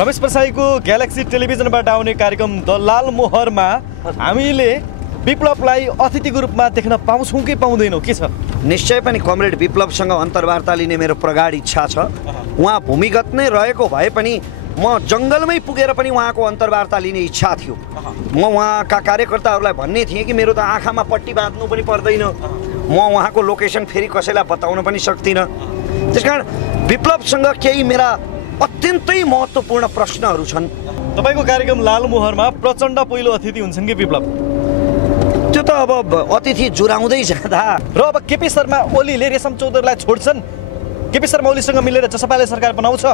Ramesh प्रसाईको galaxy टेलिभिजनबाट आउने कार्यक्रम the लालमोहरमा हामीले विप्लवलाई अतिथिको रूपमा देख्न पाउँछौँ कि पाउँदैनौँ, के छ? निश्चय पनि कमरेड विप्लवसँग अन्तर्वार्ता लिने मेरो प्रगाढ इच्छा छ। उहाँ भूमिगत नै रहेको भए पनि म जङ्गलमै पुगेर पनि उहाँको अन्तर्वार्ता लिने इच्छा थियो। म उहाँका कार्यकर्ताहरूलाई भन्ने थिएँ कि मेरो त आँखामा पट्टी बाँध्नु पनि पर्दैन, म उहाँको लोकेसन फेरि कसैलाई बताउन पनि सक्दिनँ। त्यसकारण विप्लवसँग केही मेरा अत्यन्तै महत्त्वपूर्ण प्रश्नहरू छन्। तपाईँको कार्यक्रम लालमोहरमा प्रचण्ड पहिलो अतिथि हुन्छन् कि विप्लव? त्यो त अब अतिथि जुराउँदै जाँदा र अब केपी शर्मा ओलीले रेशम चौधरीलाई छोड्छन्, केपी शर्मा ओलीसँग मिलेर जसपाले सरकार बनाउँछ?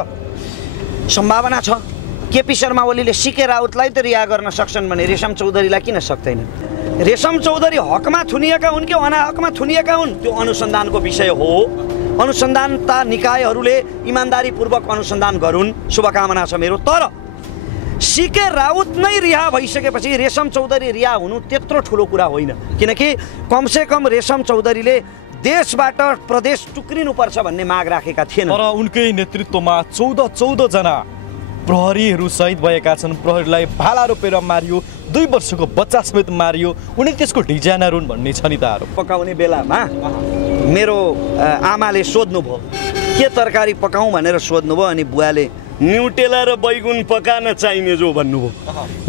सम्भावना छ। केपी शर्मा ओलीले सीके राउतलाई त रिहा गर्न सक्छन् भने रेशम चौधरीलाई किन सक्दैन? रेशम चौधरी हकमा थुनिएका हुन् कि अनाहकमा थुनिएका हुन् त्यो अनुसन्धानको विषय हो। अनुसन्धानता निकायहरूले इमान्दारीपूर्वक अनुसन्धान गरून्, शुभकामना छ मेरो। तर सीके राउत नै रिहा भइसकेपछि रेशम चौधरी रिहा हुनु त्यत्रो ठुलो कुरा होइन, किनकि कमसेकम रेशम चौधरीले देशबाट प्रदेश टुक्रिनुपर्छ भन्ने माग राखेका थिएनन्। तर उनकै नेतृत्वमा 14 जना प्रहरीहरू शहीद भएका छन्। प्रहरीलाई भाला रोपेर मारियो, 2 वर्षको बच्चा समेत मारियो। उनी त्यसको डिजाइनर हुन् भन्ने छ नि त आरोप। पकाउने बेलामा मेरो आमाले सोध्नुभयो के तरकारी पकाउँ भनेर सोध्नुभयो, अनि बुवाले न्युटेला र बैगुन पकान चाहिने जो भन्नुभयो।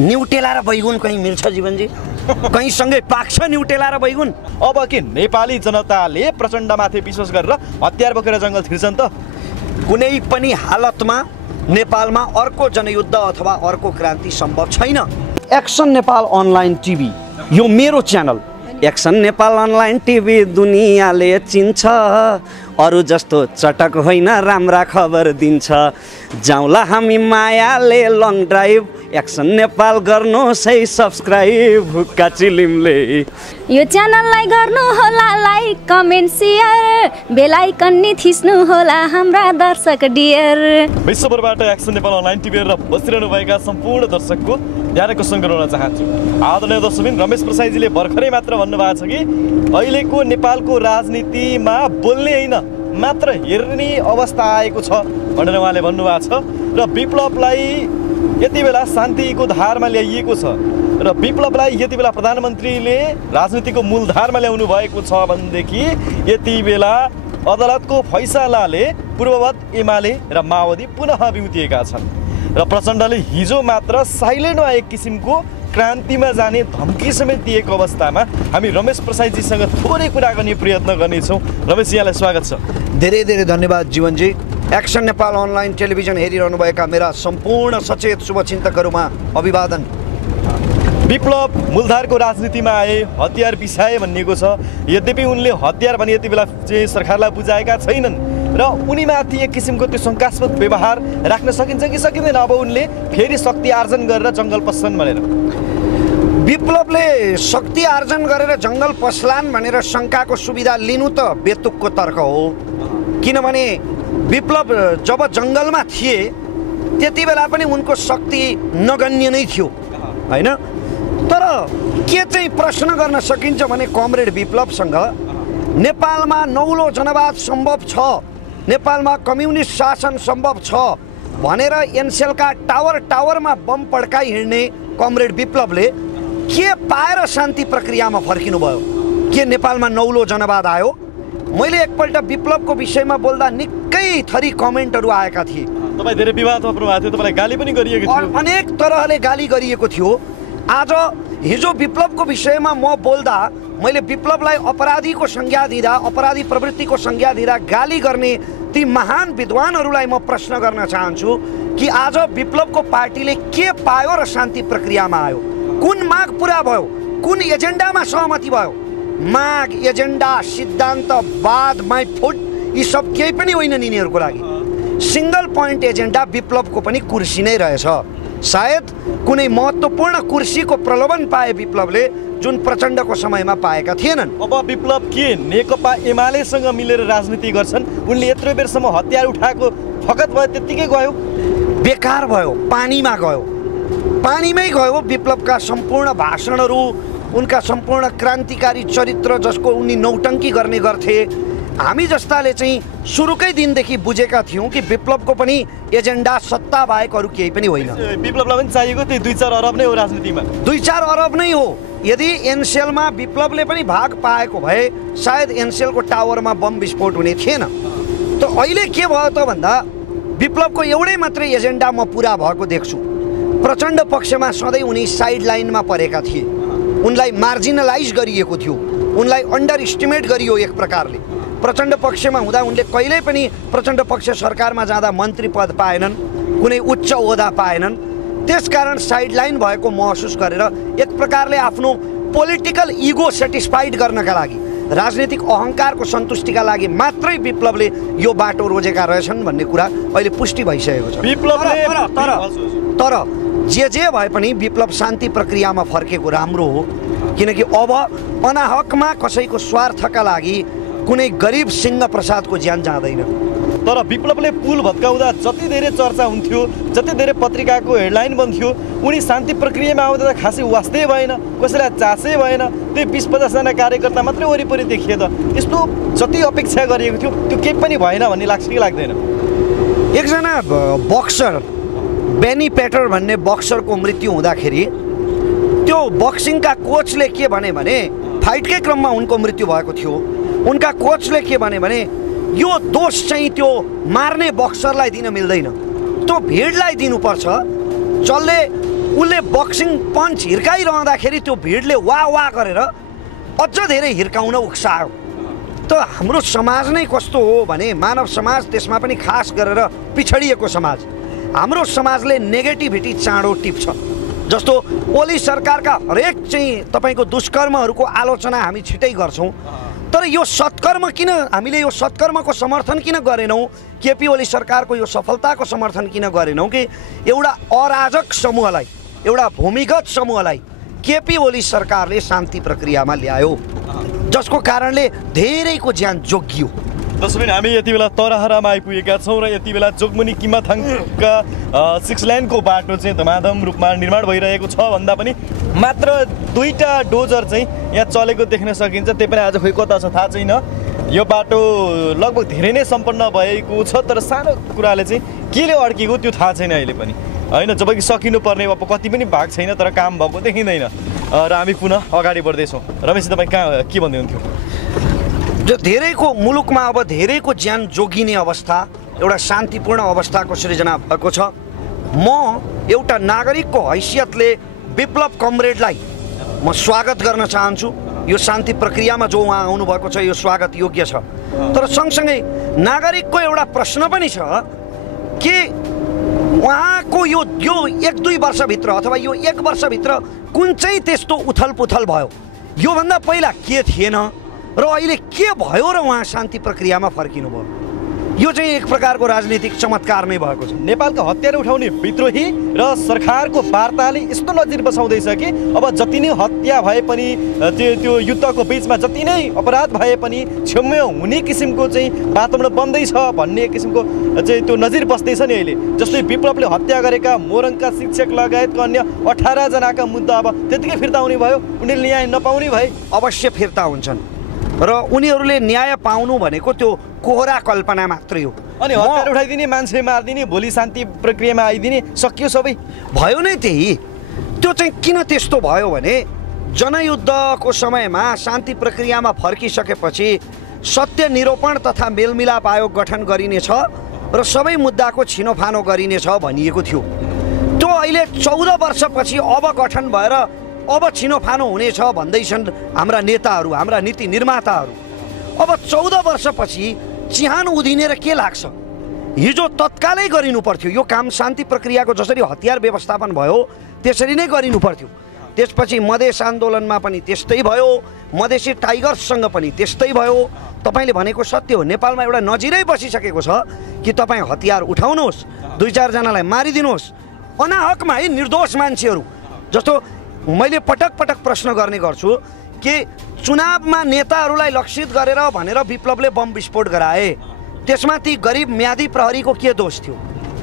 न्युटेला र बैगुन कहीँ मिल्छ जीवनजी? कहीँसँगै पाक्छ न्युटेला र बैगुन? अब के नेपाली जनताले प्रचण्डमाथि विश्वास गरेर हतियार बोकेर जङ्गल छिर्छन् त? कुनै पनि हालतमा नेपालमा अर्को जनयुद्ध अथवा अर्को क्रान्ति सम्भव छैन। एक्सन नेपाल अनलाइन टिभी यो मेरो channel. Action Nepal online TV दुनियाँले चिन्छ, अरू जस्तो चटक होइन राम्रा खबर दिन्छ। जाउँला हामी मायाले लङ ड्राइभ, एक्सन नेपाल गर्नुहोस् है सब्सक्राइब हुक्का चिलिमले। यो च्यानललाई गर्नु होला like, comment, share, bell icon नि थिच्नु होला हाम्रा दर्शक डियर। विश्वभरबाट एक्सन नेपाल अनलाइन टिभी हेरेर बसिरहनु भएका सम्पूर्ण दर्शकको ध्यान आकर्षण गराउन चाहन्छु। आदरणीय दर्शकबिन, रमेश प्रसाईजीले भर्खरै मात्र भन्नुभएको छ कि अहिलेको नेपालको राजनीतिमा बोल्ने होइन मात्र हेर्ने अवस्था आएको छ भनेर उहाँले भन्नुभएको छ। र विप्लवलाई यति बेला शान्तिको धारमा ल्याइएको छ र विप्लवलाई यति बेला प्रधानमन्त्रीले राजनीतिको मूलधारमा ल्याउनु भएको छ भनेदेखि यति बेला अदालतको फैसलाले पूर्ववत एमाले र माओवादी पुनः बिउतिएका छन् र प्रचण्डले हिजो मात्र साइलेन्टमा एक किसिमको क्रान्तिमा जाने धम्की समेत दिएको अवस्थामा हामी रमेश प्रसाईजीसँग थोरै कुरा गर्ने प्रयत्न गर्नेछौँ। रमेश, यहाँलाई स्वागत छ। धेरै धेरै धन्यवाद जीवनजी। एक्सन नेपाल अनलाइन टेलिभिजन हेरिरहनुभएका मेरा सम्पूर्ण सचेत शुभचिन्तकहरूमा अभिवादन। विप्लव मूलधारको राजनीतिमा आए, हतियार बिसाए भनिएको छ। यद्यपि उनले हतियार भने यति बेला चाहिँ सरकारलाई बुझाएका छैनन् र उनीमाथि एक किसिमको त्यो शङ्कास्पद व्यवहार राख्न सकिन्छ कि सकिँदैन? अब उनले फेरि शक्ति आर्जन गरेर जङ्गल पस्छन् भनेर। विप्लवले शक्ति आर्जन गरेर जङ्गल पस्लान् भनेर शङ्काको सुविधा लिनु त बेतुकको तर्क हो। किनभने विप्लव जब जङ्गलमा थिए त्यति बेला पनि उनको शक्ति नगण्य नै थियो होइन। तर के चाहिँ प्रश्न गर्न सकिन्छ भने कमरेड विप्लवसँग नेपालमा नौलो जनवाद सम्भव छ, नेपालमा कम्युनिस्ट शासन सम्भव छ भनेर एनसेलका टावरमा बम पड्काइ हिँड्ने कमरेड विप्लवले के पाएर शान्ति प्रक्रियामा फर्किनु भयो? के नेपालमा नौलो जनवाद आयो? मैले एकपल्ट विप्लवको विषयमा बोल्दा निकै थरी कमेन्टहरू आएका थिए। तपाईँ धेरै विवादमा पर्नुभएको थियो, तपाईँलाई गाली पनि गरिएको थियो, अनेक तरहले गाली गरिएको थियो। आज हिजो विप्लवको विषयमा म बोल्दा मैले विप्लवलाई अपराधीको संज्ञा दिँदा, अपराधी प्रवृत्तिको संज्ञा दिँदा गाली गर्ने ती महान विद्वानहरूलाई म प्रश्न गर्न चाहन्छु कि आज विप्लवको पार्टीले के पायो र शान्ति प्रक्रियामा आयो? कुन माग पुरा भयो? कुन एजेन्डामा सहमति भयो? माग, एजेन्डा, सिद्धान्त, वाद, माइ फुट यी सब केही पनि होइन यिनीहरूको लागि। सिंगल पोइन्ट एजेन्डा विप्लवको पनि कुर्सी नै रहेछ। सायद कुनै महत्त्वपूर्ण कुर्सीको प्रलोभन पाए विप्लवले जुन प्रचण्डको समयमा पाएका थिएनन्। अब विप्लव के नेकपा एमालेसँग मिलेर राजनीति गर्छन्? उनले यत्रो बेरसम्म हतियार उठाएको फकत भयो, त्यत्तिकै गयो, बेकार भयो, पानीमा गयो, पानीमै गयो। विप्लवका सम्पूर्ण भाषणहरू, उनका सम्पूर्ण क्रान्तिकारी चरित्र जसको उनी नौटङ्की गर्ने गर्थे, हामी जस्ताले चाहिँ सुरुकै दिनदेखि बुझेका थियौँ कि विप्लवको पनि एजेन्डा सत्ता बाहेक अरू केही पनि होइन। विप्लवलाई पनि चाहिएको त्यही 2-4 अरब नै हो राजनीतिमा। 2-4 अरब नै हो। यदि एनसेलमा विप्लवले पनि भाग पाएको भए सायद एनसेलको टावरमा बम विस्फोट हुने थिएन। त अहिले के भयो त भन्दा विप्लवको एउटै मात्रै एजेन्डा म पुरा भएको देख्छु। प्रचण्ड पक्षमा सधैँ उनी साइड लाइनमा परेका थिए, उनलाई मार्जिनलाइज गरिएको थियो, उनलाई अन्डर इस्टिमेट गरियो एक प्रकारले। प्रचण्ड पक्षमा हुँदा उनले कहिल्यै पनि प्रचण्ड पक्ष सरकारमा जाँदा मन्त्री पद पाएनन्, कुनै उच्च ओहदा पाएनन्। त्यसकारण साइडलाइन भएको महसुस गरेर एक प्रकारले आफ्नो पोलिटिकल इगो सेटिस्फाइड गर्नका लागि, राजनीतिक अहङ्कारको सन्तुष्टिका लागि मात्रै विप्लवले यो बाटो रोजेका रहेछन् भन्ने कुरा अहिले पुष्टि भइसकेको छ। तर जे भए पनि विप्लव शान्ति प्रक्रियामा फर्केको राम्रो हो, किनकि अब अनाहकमा कसैको स्वार्थका लागि कुनै गरिब सिंह प्रसादको ज्यान जाँदैन। तर विप्लवले पुल भत्काउँदा जति धेरै चर्चा हुन्थ्यो, जति धेरै पत्रिकाको हेडलाइन बन्थ्यो, उनी शान्ति प्रक्रियामा आउँदा त खासै वास्तै भएन, कसैलाई चासै भएन। त्यही 20-50 जना कार्यकर्ता मात्रै वरिपरि देखिए त यस्तो जति अपेक्षा गरिएको थियो त्यो केही पनि भएन भन्ने लाग्छ कि लाग्दैन? एकजना बक्सर बेनी पेटर भन्ने बक्सरको मृत्यु हुँदाखेरि त्यो बक्सिङका कोचले के भने फाइटकै क्रममा उनको मृत्यु भएको थियो। उनका कोचले के भने यो दोष चाहिँ त्यो मार्ने बक्सरलाई दिन मिल्दैन, त्यो भिडलाई दिनुपर्छ। उसले बक्सिङ पन्च हिर्काइरहँदाखेरि त्यो भिडले वाह गरेर अझ धेरै हिर्काउन उक्सायो। त हाम्रो समाज नै कस्तो हो भने मानव समाज, त्यसमा पनि खास गरेर पिछडिएको समाज। हाम्रो समाजले नेगेटिभिटी चाँडो टिप्छ। जस्तो ओली सरकारका हरेक चाहिँ तपाईँको दुष्कर्महरूको आलोचना हामी छिटै गर्छौँ, तर यो सत्कर्म किन, हामीले यो सत्कर्मको समर्थन किन गरेनौँ? केपी ओली सरकारको यो सफलताको समर्थन किन गरेनौँ कि एउटा अराजक समूहलाई, एउटा भूमिगत समूहलाई केपी ओली सरकारले शान्ति प्रक्रियामा ल्यायो, जसको कारणले धेरैको ज्यान जोगियो। दर्शकबिन, हामी यति बेला तरहरामा आइपुगेका छौँ र यति बेला जोगमुनि किमाथाङका 6 लेनको बाटो चाहिँ धमाधम रूपमा निर्माण भइरहेको छ भन्दा पनि मात्र 2टा डोजर चाहिँ यहाँ चलेको देख्न सकिन्छ। त्यही पनि आज खोइ कता छ थाहा छैन। यो बाटो लगभग धेरै नै सम्पन्न भएको छ, तर सानो कुराले चाहिँ केले अड्किएको त्यो थाहा छैन अहिले पनि होइन। जबकि सकिनुपर्ने अब कति पनि भाग छैन, तर काम भएको देखिँदैन। र हामी पुनः अगाडि बढ्दैछौँ। रमेश, तपाईँ कहाँ के भन्दै हुन्थ्यो? जो धेरैको मुलुकमा अब धेरैको ज्यान जोगिने अवस्था, एउटा शान्तिपूर्ण अवस्थाको सृजना भएको छ। म एउटा नागरिकको हैसियतले विप्लव कमरेडलाई म स्वागत गर्न चाहन्छु। यो शान्ति प्रक्रियामा जो उहाँ आउनुभएको छ यो स्वागत योग्य छ। तर सँगसँगै नागरिकको एउटा प्रश्न पनि छ कि उहाँको यो 1-2 वर्षभित्र अथवा यो 1 वर्षभित्र कुन चाहिँ त्यस्तो उथलपुथल भयो, योभन्दा पहिला के थिएन र अहिले के भयो र उहाँ शान्ति प्रक्रियामा फर्किनु भयो? यो चाहिँ एक प्रकारको राजनीतिक चमत्कार नै भएको छ। नेपालको हतियार उठाउने विद्रोही र सरकारको वार्ताले यस्तो नजिर बसाउँदैछ कि अब जति नै हत्या भए पनि, त्यो युद्धको बिचमा जति नै अपराध भए पनि क्षम्य हुने किसिमको चाहिँ वातावरण बन्दैछ भन्ने किसिमको चाहिँ त्यो नजिर बस्दैछ नि अहिले। जस्तै विप्लवले हत्या गरेका मोरङका शिक्षक लगायतका अन्य 18 जनाका मुद्दा अब त्यतिकै फिर्ता हुने भयो, उनीहरूले न्याय नपाउने भए अवश्य फिर्ता हुन्छन् र उनीहरूले न्याय पाउनु भनेको त्यो कोहरा कल्पना मात्रै हो। अनि हतियार उठाइदिने, मान्छे मारिदिने, भोलि शान्ति प्रक्रियामा आइदिने, सकियो सबै भयो नै त्यही। त्यो चाहिँ किन त्यस्तो भयो भने जनयुद्धको समयमा शान्ति प्रक्रियामा फर्किसकेपछि सत्य निरूपण तथा मेलमिलाप आयोग गठन गरिनेछ र सबै मुद्दाको छिनोफानो गरिनेछ भनिएको थियो। त्यो अहिले 14 वर्षपछि अब गठन भएर अब छिनोफानो हुनेछ भन्दैछन् हाम्रा नेताहरू, हाम्रा नीति निर्माताहरू। अब 14 वर्षपछि चिहान उधिने र के लाग्छ? हिजो तत्कालै गरिनु पर्थ्यो यो काम। शान्ति प्रक्रियाको जसरी हतियार व्यवस्थापन भयो त्यसरी नै गरिनु पर्थ्यो। त्यसपछि मधेस आन्दोलनमा पनि त्यस्तै भयो, मधेसी टाइगर्ससँग पनि त्यस्तै भयो। तपाईँले भनेको सत्य हो, नेपालमा एउटा नजिरै बसिसकेको छ कि तपाईँ हतियार उठाउनुहोस्, 2-4 जनालाई मारिदिनुहोस्, अनाहकमा है निर्दोष मान्छेहरू। जस्तो मैले पटक पटक प्रश्न गर्ने गर्छु कि चुनावमा नेताहरूलाई लक्षित गरेर भनेर विप्लवले बम विस्फोट गराए, त्यसमा ती गरिब म्यादी प्रहरीको के दोष थियो?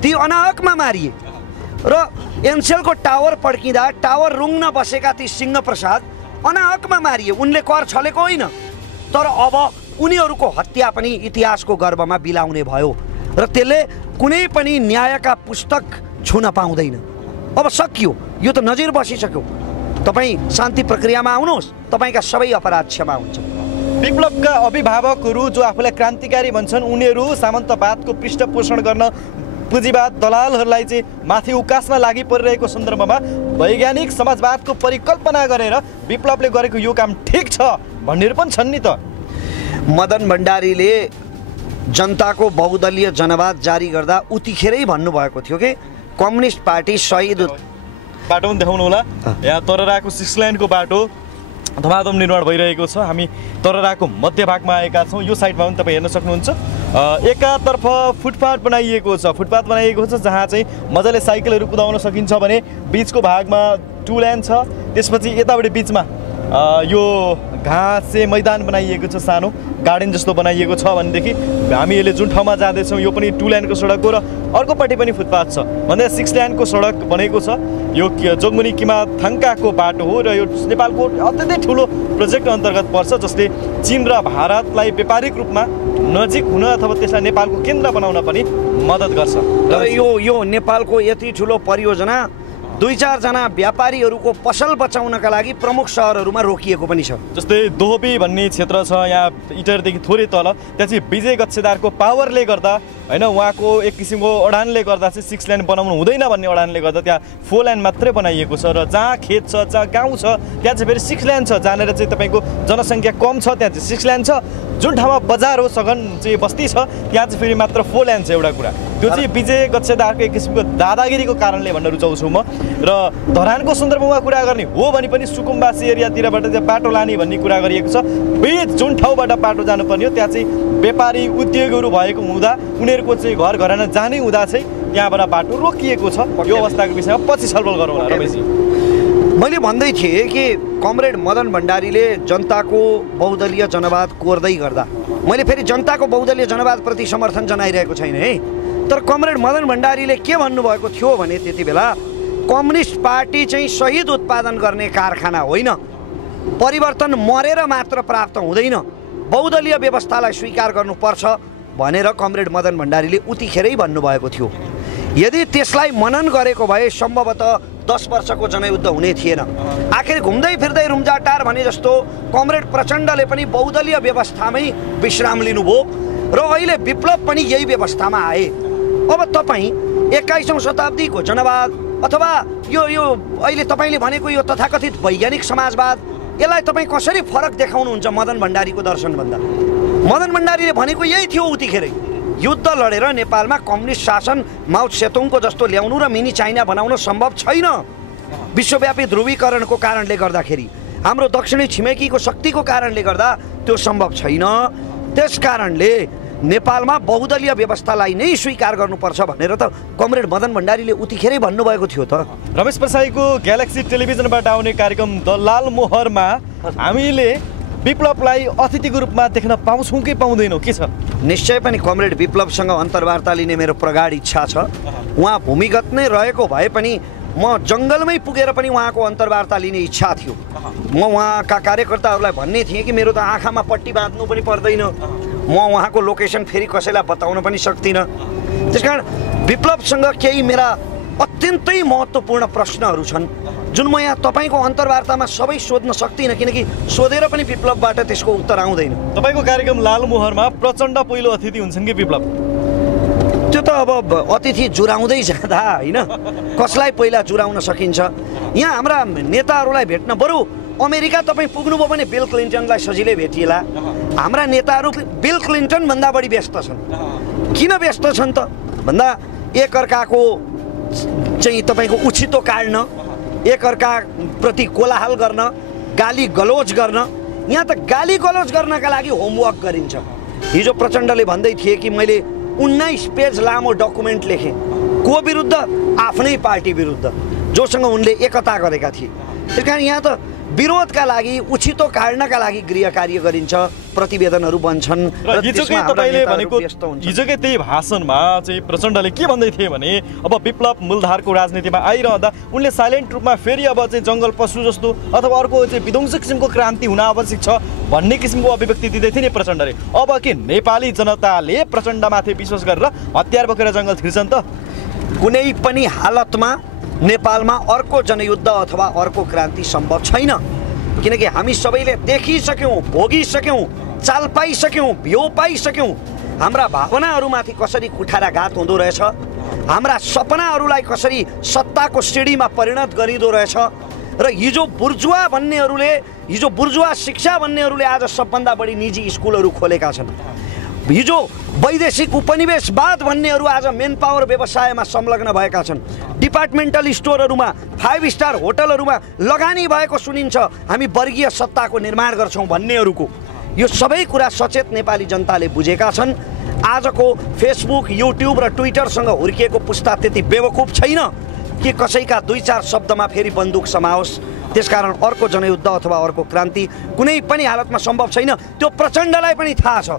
ती अनाहकमा मारिए। र एनसेलको टावर पड्किँदा टावर रुङ्न बसेका ती सिंह प्रसाद अनाहकमा मारिए। उनले कर छलेको होइन, तर अब उनीहरूको हत्या पनि इतिहासको गर्भमा बिलाउने भयो र त्यसले कुनै पनि न्यायका पुस्तक छुन पाउँदैन। अब सकियो, यो त नजिर बसिसक्यो। तपाईँ शान्ति प्रक्रियामा आउनुहोस्, तपाईँका सबै अपराध क्षमा हुन्छ। विप्लवका अभिभावकहरू जो आफूलाई क्रान्तिकारी भन्छन् उनीहरू सामन्तवादको पृष्ठपोषण गर्न पुँजीवाद दलालहरूलाई चाहिँ माथि उकास्न लागि परिरहेको सन्दर्भमा वैज्ञानिक समाजवादको परिकल्पना गरेर विप्लवले गरेको यो काम ठिक छ भन्नेहरू पनि छन् नि त। मदन भण्डारीले जनताको बहुदलीय जनवाद जारी गर्दा उतिखेरै भन्नुभएको थियो कि कम्युनिस्ट पार्टी शहीद बाटो पनि देखाउनु होला। यहाँ तरराको 6 लाइनको बाटो धमाधम निर्माण भइरहेको छ। हामी तरराको मध्यभागमा आएका छौँ। यो साइडमा पनि तपाईँ हेर्न सक्नुहुन्छ। एकातर्फ फुटपाथ बनाइएको छ, जहाँ चाहिँ मजाले साइकलहरू कुदाउन सकिन्छ भने बिचको भागमा 2 लेन छ। त्यसपछि यतापट्टि बिचमा यो घाँसे मैदान बनाइएको छ, सानो गार्डन जस्तो बनाइएको छ भनेदेखि हामी अहिले जुन ठाउँमा जाँदैछौँ यो पनि 2 लेनको सडक हो र अर्कोपट्टि पनि फुटपाथ छ भन्दा 6 लेनको सडक बनेको छ। यो जोगमुनी किमा थाङ्काको बाटो हो र यो नेपालको अत्यन्तै ठुलो प्रोजेक्ट अन्तर्गत पर्छ जसले चीन र भारतलाई व्यापारिक रूपमा नजिक हुन अथवा त्यसलाई नेपालको केन्द्र बनाउन पनि मद्दत गर्छ। र यो नेपालको यति ठुलो परियोजना 2-4 जना व्यापारीहरूको पसल बचाउनका लागि प्रमुख सहरहरूमा रोकिएको पनि छ। जस्तै दोहोबी भन्ने क्षेत्र छ यहाँ इटरदेखि थोरै तल, त्यहाँ चाहिँ विजय गच्छेदारको पावरले गर्दा हैन उहाँको एक किसिमको अडानले गर्दा चाहिँ 6 लेन बनाउनु हुँदैन भन्ने अडानले गर्दा त्यहाँ 4 लेन मात्रै बनाइएको छ। र जहाँ खेत छ, जहाँ गाउँ छ त्यहाँ चाहिँ फेरि 6 लेन छ। जहाँनिर चाहिँ तपाईँको जनसङ्ख्या कम छ त्यहाँ चाहिँ 6 लेन छ। जुन ठाउँमा बजार हो, सघन चाहिँ बस्ती छ त्यहाँ चाहिँ फेरि मात्र 4 लेन छ। एउटा कुरा त्यो चाहिँ विजय गच्छेदारको एक किसिमको दादागिरीको कारणले भन्न रुचाउँछु म। र धरानको सन्दर्भमा कुरा गर्ने हो भने पनि सुकुम्बासी एरियातिरबाट चाहिँ बाटो लाने भन्ने कुरा गरिएको छ। बिच जुन ठाउँबाट बाटो जानुपर्ने हो त्यहाँ चाहिँ व्यापारी उद्योगहरू भएको हुँदा उनीहरूको चाहिँ घर घराना जाने हुँदा चाहिँ त्यहाँबाट बाटो रोकिएको छ। यो अवस्थाको विषयमा पछि छलफल गरौँ होला रमेशजी। मैले भन्दै थिएँ कि कमरेड मदन भण्डारीले जनताको बहुदलीय जनवाद कोर्दै गर्दा मैले फेरि जनताको बहुदलीय जनवादप्रति समर्थन जनाइरहेको छैन है। तर कमरेड मदन भण्डारीले के भन्नुभएको थियो भने त्यति बेला कम्युनिस्ट पार्टी चाहिँ शहीद उत्पादन गर्ने कारखाना होइन, परिवर्तन मरेर मात्र प्राप्त हुँदैन, बहुदलीय व्यवस्थालाई स्वीकार गर्नुपर्छ भनेर कमरेड मदन भण्डारीले उतिखेरै भन्नुभएको थियो। यदि त्यसलाई मनन गरेको भए सम्भवतः 10 वर्षको जनयुद्ध हुने थिएन। आखिर घुम्दै फिर्दै रुम्जाटार भने जस्तो कमरेड प्रचण्डले पनि बहुदलीय व्यवस्थामै विश्राम लिनुभयो र अहिले विप्लव पनि यही व्यवस्थामा आए। अब तपाईँ 21औं शताब्दीको जनवाद अथवा यो अहिले तपाईँले भनेको यो तथाकथित वैज्ञानिक समाजवाद यसलाई तपाईँ कसरी फरक देखाउनुहुन्छ मदन भण्डारीको दर्शनभन्दा? मदन भण्डारीले भनेको यही थियो उतिखेरै, युद्ध लडेर नेपालमा कम्युनिस्ट शासन माओ सेतुङको जस्तो ल्याउनु र मिनी चाइना बनाउन सम्भव छैन। विश्वव्यापी ध्रुवीकरणको कारणले गर्दाखेरि, हाम्रो दक्षिणी छिमेकीको शक्तिको कारणले गर्दा त्यो सम्भव छैन। त्यस कारणले नेपालमा बहुदलीय व्यवस्थालाई नै स्वीकार गर्नुपर्छ भनेर त कमरेड मदन भण्डारीले उतिखेरै भन्नुभएको थियो त। रमेश प्रसाईको ग्यालेक्सी टेलिभिजनबाट आउने कार्यक्रम द लाल मोहरमा हामीले विप्लवलाई अतिथिको रूपमा देख्न पाउँछौँ कि पाउँदैनौँ, के छ? निश्चय पनि कमरेड विप्लवसँग अन्तर्वार्ता लिने मेरो प्रगाढ इच्छा छ। उहाँ भूमिगत नै रहेको भए पनि म जङ्गलमै पुगेर पनि उहाँको अन्तर्वार्ता लिने इच्छा थियो। म उहाँका कार्यकर्ताहरूलाई भन्ने थिएँ कि मेरो त आँखामा पट्टी बाँध्नु पनि पर्दैन, म उहाँको लोकेसन फेरि कसैलाई बताउन पनि सक्दिनँ। त्यसकारण विप्लवसँग केही मेरा अत्यन्तै महत्त्वपूर्ण प्रश्नहरू छन् जुन म यहाँ तपाईँको अन्तर्वार्तामा सबै सोध्न सक्दिनँ, किनकि सोधेर पनि विप्लवबाट त्यसको उत्तर आउँदैन। तपाईँको कार्यक्रम लालमोहरमा प्रचण्ड पहिलो अतिथि हुन्छन् कि विप्लव? त्यो त अब अतिथि जुराउँदै जाँदा होइन कसलाई पहिला जुराउन सकिन्छ। यहाँ हाम्रा नेताहरूलाई भेट्न बरु अमेरिका तपाईँ पुग्नुभयो भने बिल क्लिन्टनलाई सजिलै भेटिएला। हाम्रा नेताहरू बिल क्लिन्टनभन्दा बढी व्यस्त छन्। किन व्यस्त छन् त भन्दा एकअर्काको चाहिँ तपाईँको उछितो काट्न, एकअर्काप्रति कोलाहल गर्न, गाली गलोज गर्न। यहाँ त गाली गलोज गर्नका लागि होमवर्क गरिन्छ। हिजो प्रचण्डले भन्दै थिए कि मैले 19 पेज लामो डकुमेन्ट लेखेँ, को विरुद्ध? आफ्नै पार्टी विरुद्ध, जोसँग उनले एकता गरेका थिए। त्यस कारण यहाँ त विरोधका लागि, उछितो काट्नका लागि गृह कार्य गरिन्छ। प्रतिवेदनहरू बन्छन् र हिजोकै तपाईले भनेको हिजोकै त्यही भाषणमा चाहिँ प्रचण्डले के भन्दै थिए भने अब विप्लव मूलधारको राजनीतिमा आइरहँदा उनले साइलेन्ट रूपमा फेरि अब चाहिँ जङ्गल पशु जस्तो अथवा अर्को चाहिँ विध्वंसक किसिमको क्रान्ति हुन आवश्यक छ भन्ने किसिमको अभिव्यक्ति दिँदै थिए नि प्रचण्डले। अब के नेपाली जनताले प्रचण्डमाथि विश्वास गरेर हतियार बोकेर जङ्गल छिर्छन् त? कुनै पनि हालतमा नेपालमा अर्को जनयुद्ध अथवा अर्को क्रान्ति सम्भव छैन, किनकि हामी सबैले देखिसक्यौँ, भोगिसक्यौँ, चाल पाइसक्यौँ, भ्यू पाइसक्यौँ हाम्रा भावनाहरूमाथि कसरी कुठाराघात हुँदो रहेछ, हाम्रा सपनाहरूलाई कसरी सत्ताको सिडीमा परिणत गरिँदो रहेछ। र हिजो बुर्जुवा शिक्षा भन्नेहरूले आज सबभन्दा बढी निजी स्कुलहरू खोलेका छन्। हिजो वैदेशिक उपनिवेशवाद भन्नेहरू आज मेन पावर व्यवसायमा संलग्न भएका छन्। डिपार्टमेन्टल स्टोरहरूमा, 5 स्टार होटलहरूमा लगानी भएको सुनिन्छ। हामी वर्गीय सत्ताको निर्माण गर्छौँ भन्नेहरूको यो सबै कुरा सचेत नेपाली जनताले बुझेका छन्। आजको फेसबुक, युट्युब र ट्विटरसँग हुर्किएको पुस्ता त्यति बेवकुफ छैन कि कसैका 2-4 शब्दमा फेरि बन्दुक समाओस्। त्यसकारण अर्को जनयुद्ध अथवा अर्को क्रान्ति कुनै पनि हालतमा सम्भव छैन। त्यो प्रचण्डलाई पनि थाहा छ।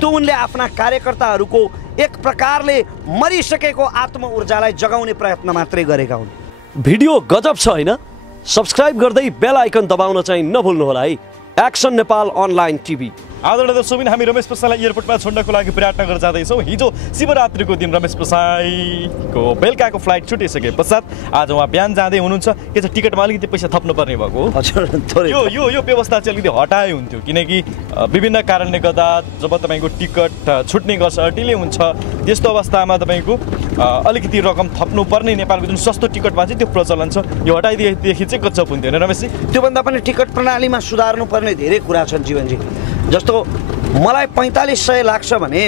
त्यो उनले आफ्ना कार्यकर्ताहरूको एक प्रकारले मरिसकेको आत्म ऊर्जालाई जगाउने प्रयत्न मात्रै गरेका हुन्। भिडियो गजब छ हैन? सब्स्क्राइब गर्दै बेल आइकन दबाउन चाहिँ नभुल्नुहोला है। Action Nepal online TV. आदरणीय दर्शकबिन, हामी रमेश प्रसाईलाई एयरपोर्टमा छोड्नको लागि विराटनगर जाँदैछौँ। हिजो शिवरात्रिको दिन रमेश प्रसाईको बेलुकाको फ्लाइट छुटिसके पश्चात आज उहाँ बिहान जाँदै हुनुहुन्छ। के छ, टिकटमा अलिकति पैसा थप्नुपर्ने भएको हो? हजुर, यो व्यवस्था चाहिँ अलिकति हटाए हुन्थ्यो, किनकि विभिन्न कारणले गर्दा जब तपाईँको टिकट छुट्ने गर्छ, डिले हुन्छ, त्यस्तो अवस्थामा तपाईँको अलिकति रकम थप्नुपर्ने नेपालको जुन सस्तो टिकटमा चाहिँ त्यो प्रचलन छ, यो हटाइदिएदेखि चाहिँ गजब हुन्थ्यो होइन रमेशजी? त्योभन्दा पनि टिकट प्रणालीमा सुधार्नुपर्ने धेरै कुरा छन् जीवनजी। जस्तो मलाई 4500 लाग्छ भने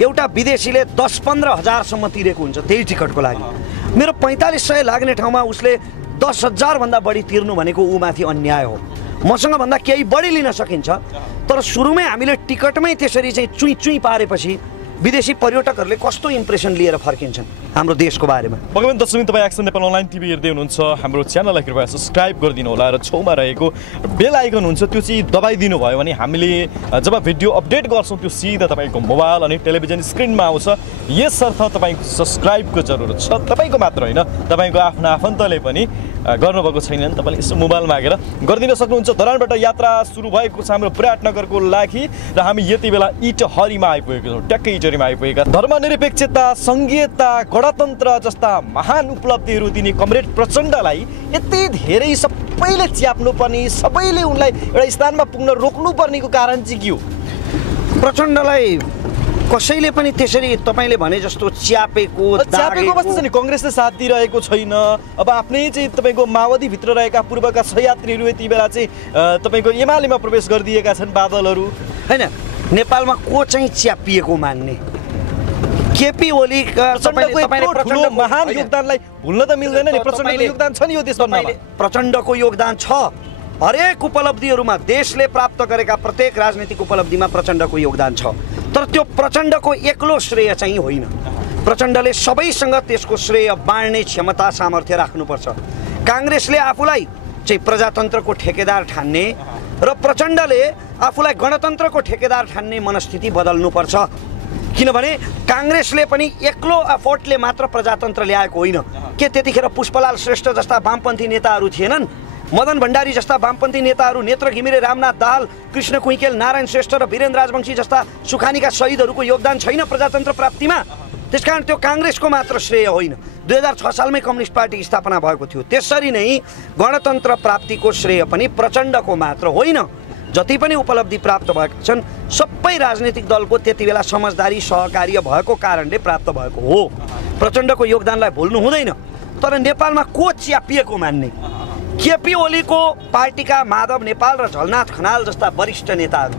एउटा विदेशीले 10-15 हजारसम्म तिरेको हुन्छ त्यही टिकटको लागि। मेरो 4500 लाग्ने ठाउँमा उसले 10,000 भन्दा बढी तिर्नु भनेको ऊमाथि अन्याय हो। मसँग भन्दा केही बढी लिन सकिन्छ, तर सुरुमै हामीले टिकटमै त्यसरी चाहिँ चुई चुई पारेपछि विदेशी पर्यटकहरूले कस्तो इम्प्रेसन लिएर फर्किन्छन् हाम्रो देशको बारेमा। भगवान दर्शक, तपाईँ एक्सन नेपाल अनलाइन टिभी हेर्दै हुनुहुन्छ। हाम्रो च्यानललाई कृपया सब्सक्राइब गरिदिनु होला र छेउमा रहेको बेल आइकन हुन्छ त्यो चाहिँ दबाइदिनु भयो भने हामीले जब भिडियो अपडेट गर्छौँ त्यो सिधा तपाईँको मोबाइल अनि टेलिभिजन स्क्रिनमा आउँछ। यसर्थ तपाईँको सब्सक्राइबको जरुरत छ, तपाईँको मात्र होइन, तपाईँको आफ्ना आफन्तले पनि गर्नुभएको छैन भने तपाईँले यसो मोबाइल मागेर गरिदिन सक्नुहुन्छ। धरानबाट यात्रा सुरु भएको छ हाम्रो विराटनगरको लागि र हामी यति बेला इटहरीमा आइपुगेको छौँ। ट्याक्कै इटहरीमा आइपुगेका धर्मनिरपेक्षता, सङ्घीयता, गणतन्त्र जस्ता महान उपलब्धिहरू दिने कमरेड प्रचण्डलाई यति धेरै सबैले च्याप्नुपर्ने, सबैले उनलाई एउटा स्थानमा पुग्न रोक्नुपर्नेको कारण चाहिँ के हो? प्रचण्डलाई कसैले पनि त्यसरी तपाईँले भने जस्तो च्यापेको अवस्था छ नि। कङ्ग्रेसले साथ दिइरहेको छैन। अब आफ्नै चाहिँ तपाईँको माओवादीभित्र रहेका पूर्वका सहयात्रीहरू यति बेला चाहिँ तपाईँको एमालेमा प्रवेश गरिदिएका छन् बादलहरू होइन। नेपालमा को चाहिँ च्यापिएको मान्ने? केपी ओलीका महान योगदानलाई भुल्न त मिल्दैन नि। प्रचण्डको योगदान छ नि यो देशमा। प्रचण्डको योगदान छ हरेक उपलब्धिहरूमा, देशले प्राप्त गरेका प्रत्येक राजनीतिक उपलब्धिमा प्रचण्डको योगदान छ। तर त्यो प्रचण्डको एक्लो श्रेय चाहिँ होइन। प्रचण्डले सबैसँग त्यसको श्रेय बाँड्ने क्षमता, सामर्थ्य राख्नुपर्छ। काङ्ग्रेसले आफूलाई चाहिँ प्रजातन्त्रको ठेकेदार ठान्ने र प्रचण्डले आफूलाई गणतन्त्रको ठेकेदार ठान्ने मनस्थिति बदल्नुपर्छ। किनभने काङ्ग्रेसले पनि एक्लो एफोर्टले मात्र प्रजातन्त्र ल्याएको होइन। के त्यतिखेर पुष्पलाल श्रेष्ठ जस्ता वामपन्थी नेताहरू थिएनन्? मदन भण्डारी जस्ता वामपन्थी नेताहरू, नेत्र घिमिरे, रामनाथ दाहाल, कृष्ण कुइकेल, नारायण श्रेष्ठ र वीरेन्द्र राजवंशी जस्ता सुखानीका शहीदहरूको योगदान छैन प्रजातन्त्र प्राप्तिमा? त्यसकारण त्यो काङ्ग्रेसको मात्र श्रेय होइन। 2006 सालमै कम्युनिस्ट पार्टी स्थापना भएको थियो। त्यसरी नै गणतन्त्र प्राप्तिको श्रेय पनि प्रचण्डको मात्र होइन। जति पनि उपलब्धि प्राप्त भएका छन् सबै राजनीतिक दलको त्यति बेला समझदारी, सहकार्य भएको कारणले प्राप्त भएको हो। प्रचण्डको योगदानलाई भुल्नु हुँदैन। तर नेपालमा को च्यापिएको मान्ने? केपी ओलीको पार्टीका माधव नेपाल र झलनाथ खनाल जस्ता वरिष्ठ नेताहरू,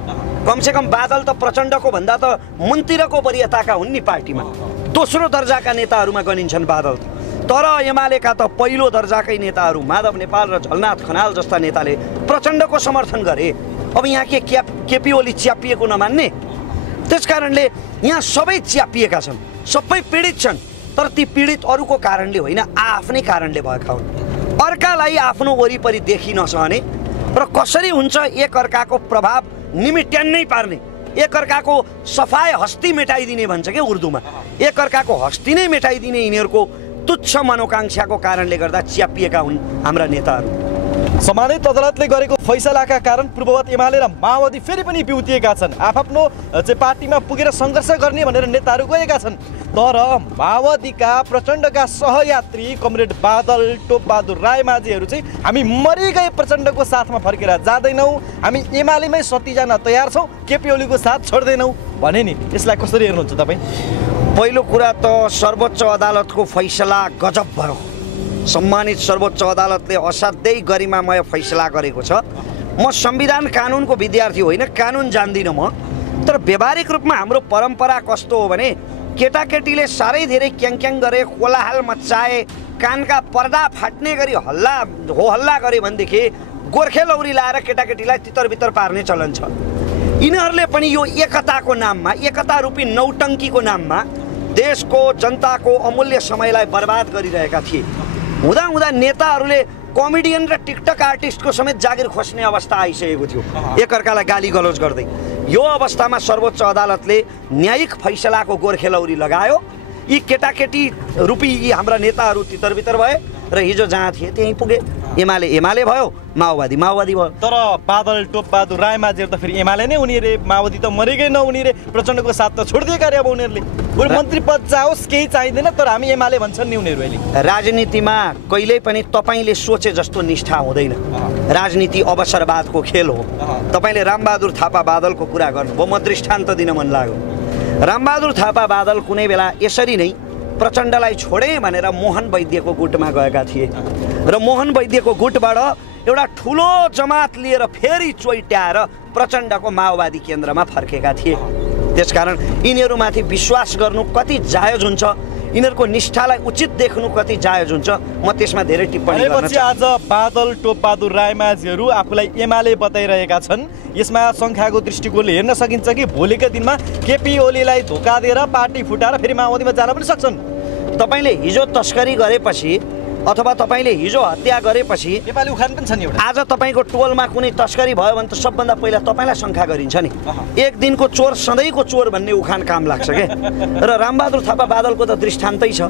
कमसेकम बादल त प्रचण्डको भन्दा त मुन्तिरको वरियताका हुन् नि पार्टीमा। दोस्रो दर्जाका नेताहरूमा गनिन्छन् बादल। तर एमालेका त पहिलो दर्जाकै नेताहरू माधव नेपाल र झलनाथ खनाल जस्ता नेताले प्रचण्डको समर्थन गरे। अब यहाँ केपी ओली च्यापिएको नमान्ने? त्यसकारणले यहाँ सबै च्यापिएका छन्, सबै पीडित छन्। तर ती पीडित अरूको कारणले होइन, आफ्नै कारणले भएका हुन्। अर्कालाई आफ्नो वरिपरि देखि नसहने र कसरी हुन्छ एक अर्काको प्रभाव निमिट्यान्नै पार्ने, एकअर्काको सफाई हस्ती मेटाइदिने भन्छ क्या उर्दूमा, एकअर्काको हस्ती नै मेटाइदिने यिनीहरूको तुच्छ मनोकांक्षाको कारणले गर्दा च्यापिएका हुन् हाम्रा नेताहरू। सम्मानित अदालतले गरेको फैसलाका कारण पूर्ववत एमाले र माओवादी फेरि पनि बिउतिएका छन्। आफ्नो चाहिँ पार्टीमा पुगेर सङ्घर्ष गर्ने भनेर नेताहरू गएका छन्। तर माओवादीका प्रचण्डका सहयात्री कमरेड बादल टोपबहादुर रायमाझीहरू चाहिँ हामी मरिगए प्रचण्डको साथमा फर्केर जाँदैनौँ, हामी एमालेमै सती जान तयार छौँ, केपी ओलीको साथ छोड्दैनौँ भने नि। यसलाई कसरी हेर्नुहुन्छ तपाईँ? पहिलो कुरा त सर्वोच्च अदालतको फैसला गजब भयो। सम्मानित सर्वोच्च अदालतले असाध्यै गरिमामय फैसला गरेको छ। म संविधान कानुनको विद्यार्थी होइन, कानुन जान्दिनँ म, तर व्यावहारिक रूपमा हाम्रो परम्परा कस्तो हो भने केटाकेटीले साह्रै धेरै क्याङ गरे, कोलाहल मचाए, कानका पर्दा फाट्ने गरी हो हल्ला गरे भनेदेखि गोर्खे लौरी लाएर केटाकेटीलाई तितर पार्ने चलन छ। यिनीहरूले पनि यो एकताको नाममा, एकता रूपी नौटङ्कीको नाममा देशको जनताको अमूल्य समयलाई बर्बाद गरिरहेका थिए। हुँदा नेताहरूले कमेडियन र टिकटक आर्टिस्टको समेत जागिर खोज्ने अवस्था आइसकेको थियो, एकअर्कालाई गाली गलौज गर्दै। यो अवस्थामा सर्वोच्च अदालतले न्यायिक फैसलाको गोर्खेलौरी लगायो। यी केटाकेटी रूपी यी हाम्रा नेताहरू तितर भए र हिजो जहाँ थिए त्यहीँ पुगे। एमाले भयो, माओवादी भयो। तर बादल टोपबहादुर रायमाझीहरू त फेरि एमाले नै हुने रे, माओवादी त मरिगै नहुने रे, प्रचण्डको साथ त छोडिदिएका रे अब उनीहरूले। मन्त्री पद जाओस् केही चाहिँदैन, तर हामी एमाले भन्छन् नि उनीहरू अहिले। राजनीतिमा कहिल्यै पनि तपाईँले सोचे जस्तो निष्ठा हुँदैन। राजनीति अवसरवादको खेल हो। तपाईँले रामबहादुर थापा बादलको कुरा गर्नुभयो, म दृष्टान्त दिन मन लाग्यो। रामबहादुर थापा बादल कुनै बेला यसरी नै प्रचण्डलाई छोडे भनेर मोहन वैद्यको गुटमा गएका थिए र मोहन वैद्यको गुटबाट एउटा ठुलो जमात लिएर फेरि चोइट्याएर प्रचण्डको माओवादी केन्द्रमा फर्केका थिए। त्यसकारण यिनीहरूमाथि विश्वास गर्नु कति जायज हुन्छ, यिनीहरूको निष्ठालाई उचित देख्नु कति जायज हुन्छ, म त्यसमा धेरै टिप्पणी गर्न चाहन्छु। आज बादल टोपबहादुर रायमाझीहरू आफूलाई एमाले बताइरहेका छन्। यसमा सङ्ख्याको दृष्टिकोणले हेर्न सकिन्छ कि भोलिका दिनमा केपी ओलीलाई धोका दिएर पार्टी फुटाएर फेरि माओवादीमा जान पनि सक्छन्। तपाईँले हिजो तस्करी गरेपछि अथवा तपाईँले हिजो हत्या गरेपछि नेपाली उखान पनि छ नि एउटा, आज तपाईँको टोलमा कुनै तस्करी भयो भने त सबभन्दा पहिला तपाईँलाई शङ्का गरिन्छ नि। एक दिनको चोर सधैँको चोर भन्ने उखान काम लाग्छ क्या। र रामबहादुर थापा बादलको त दृष्टान्तै छ।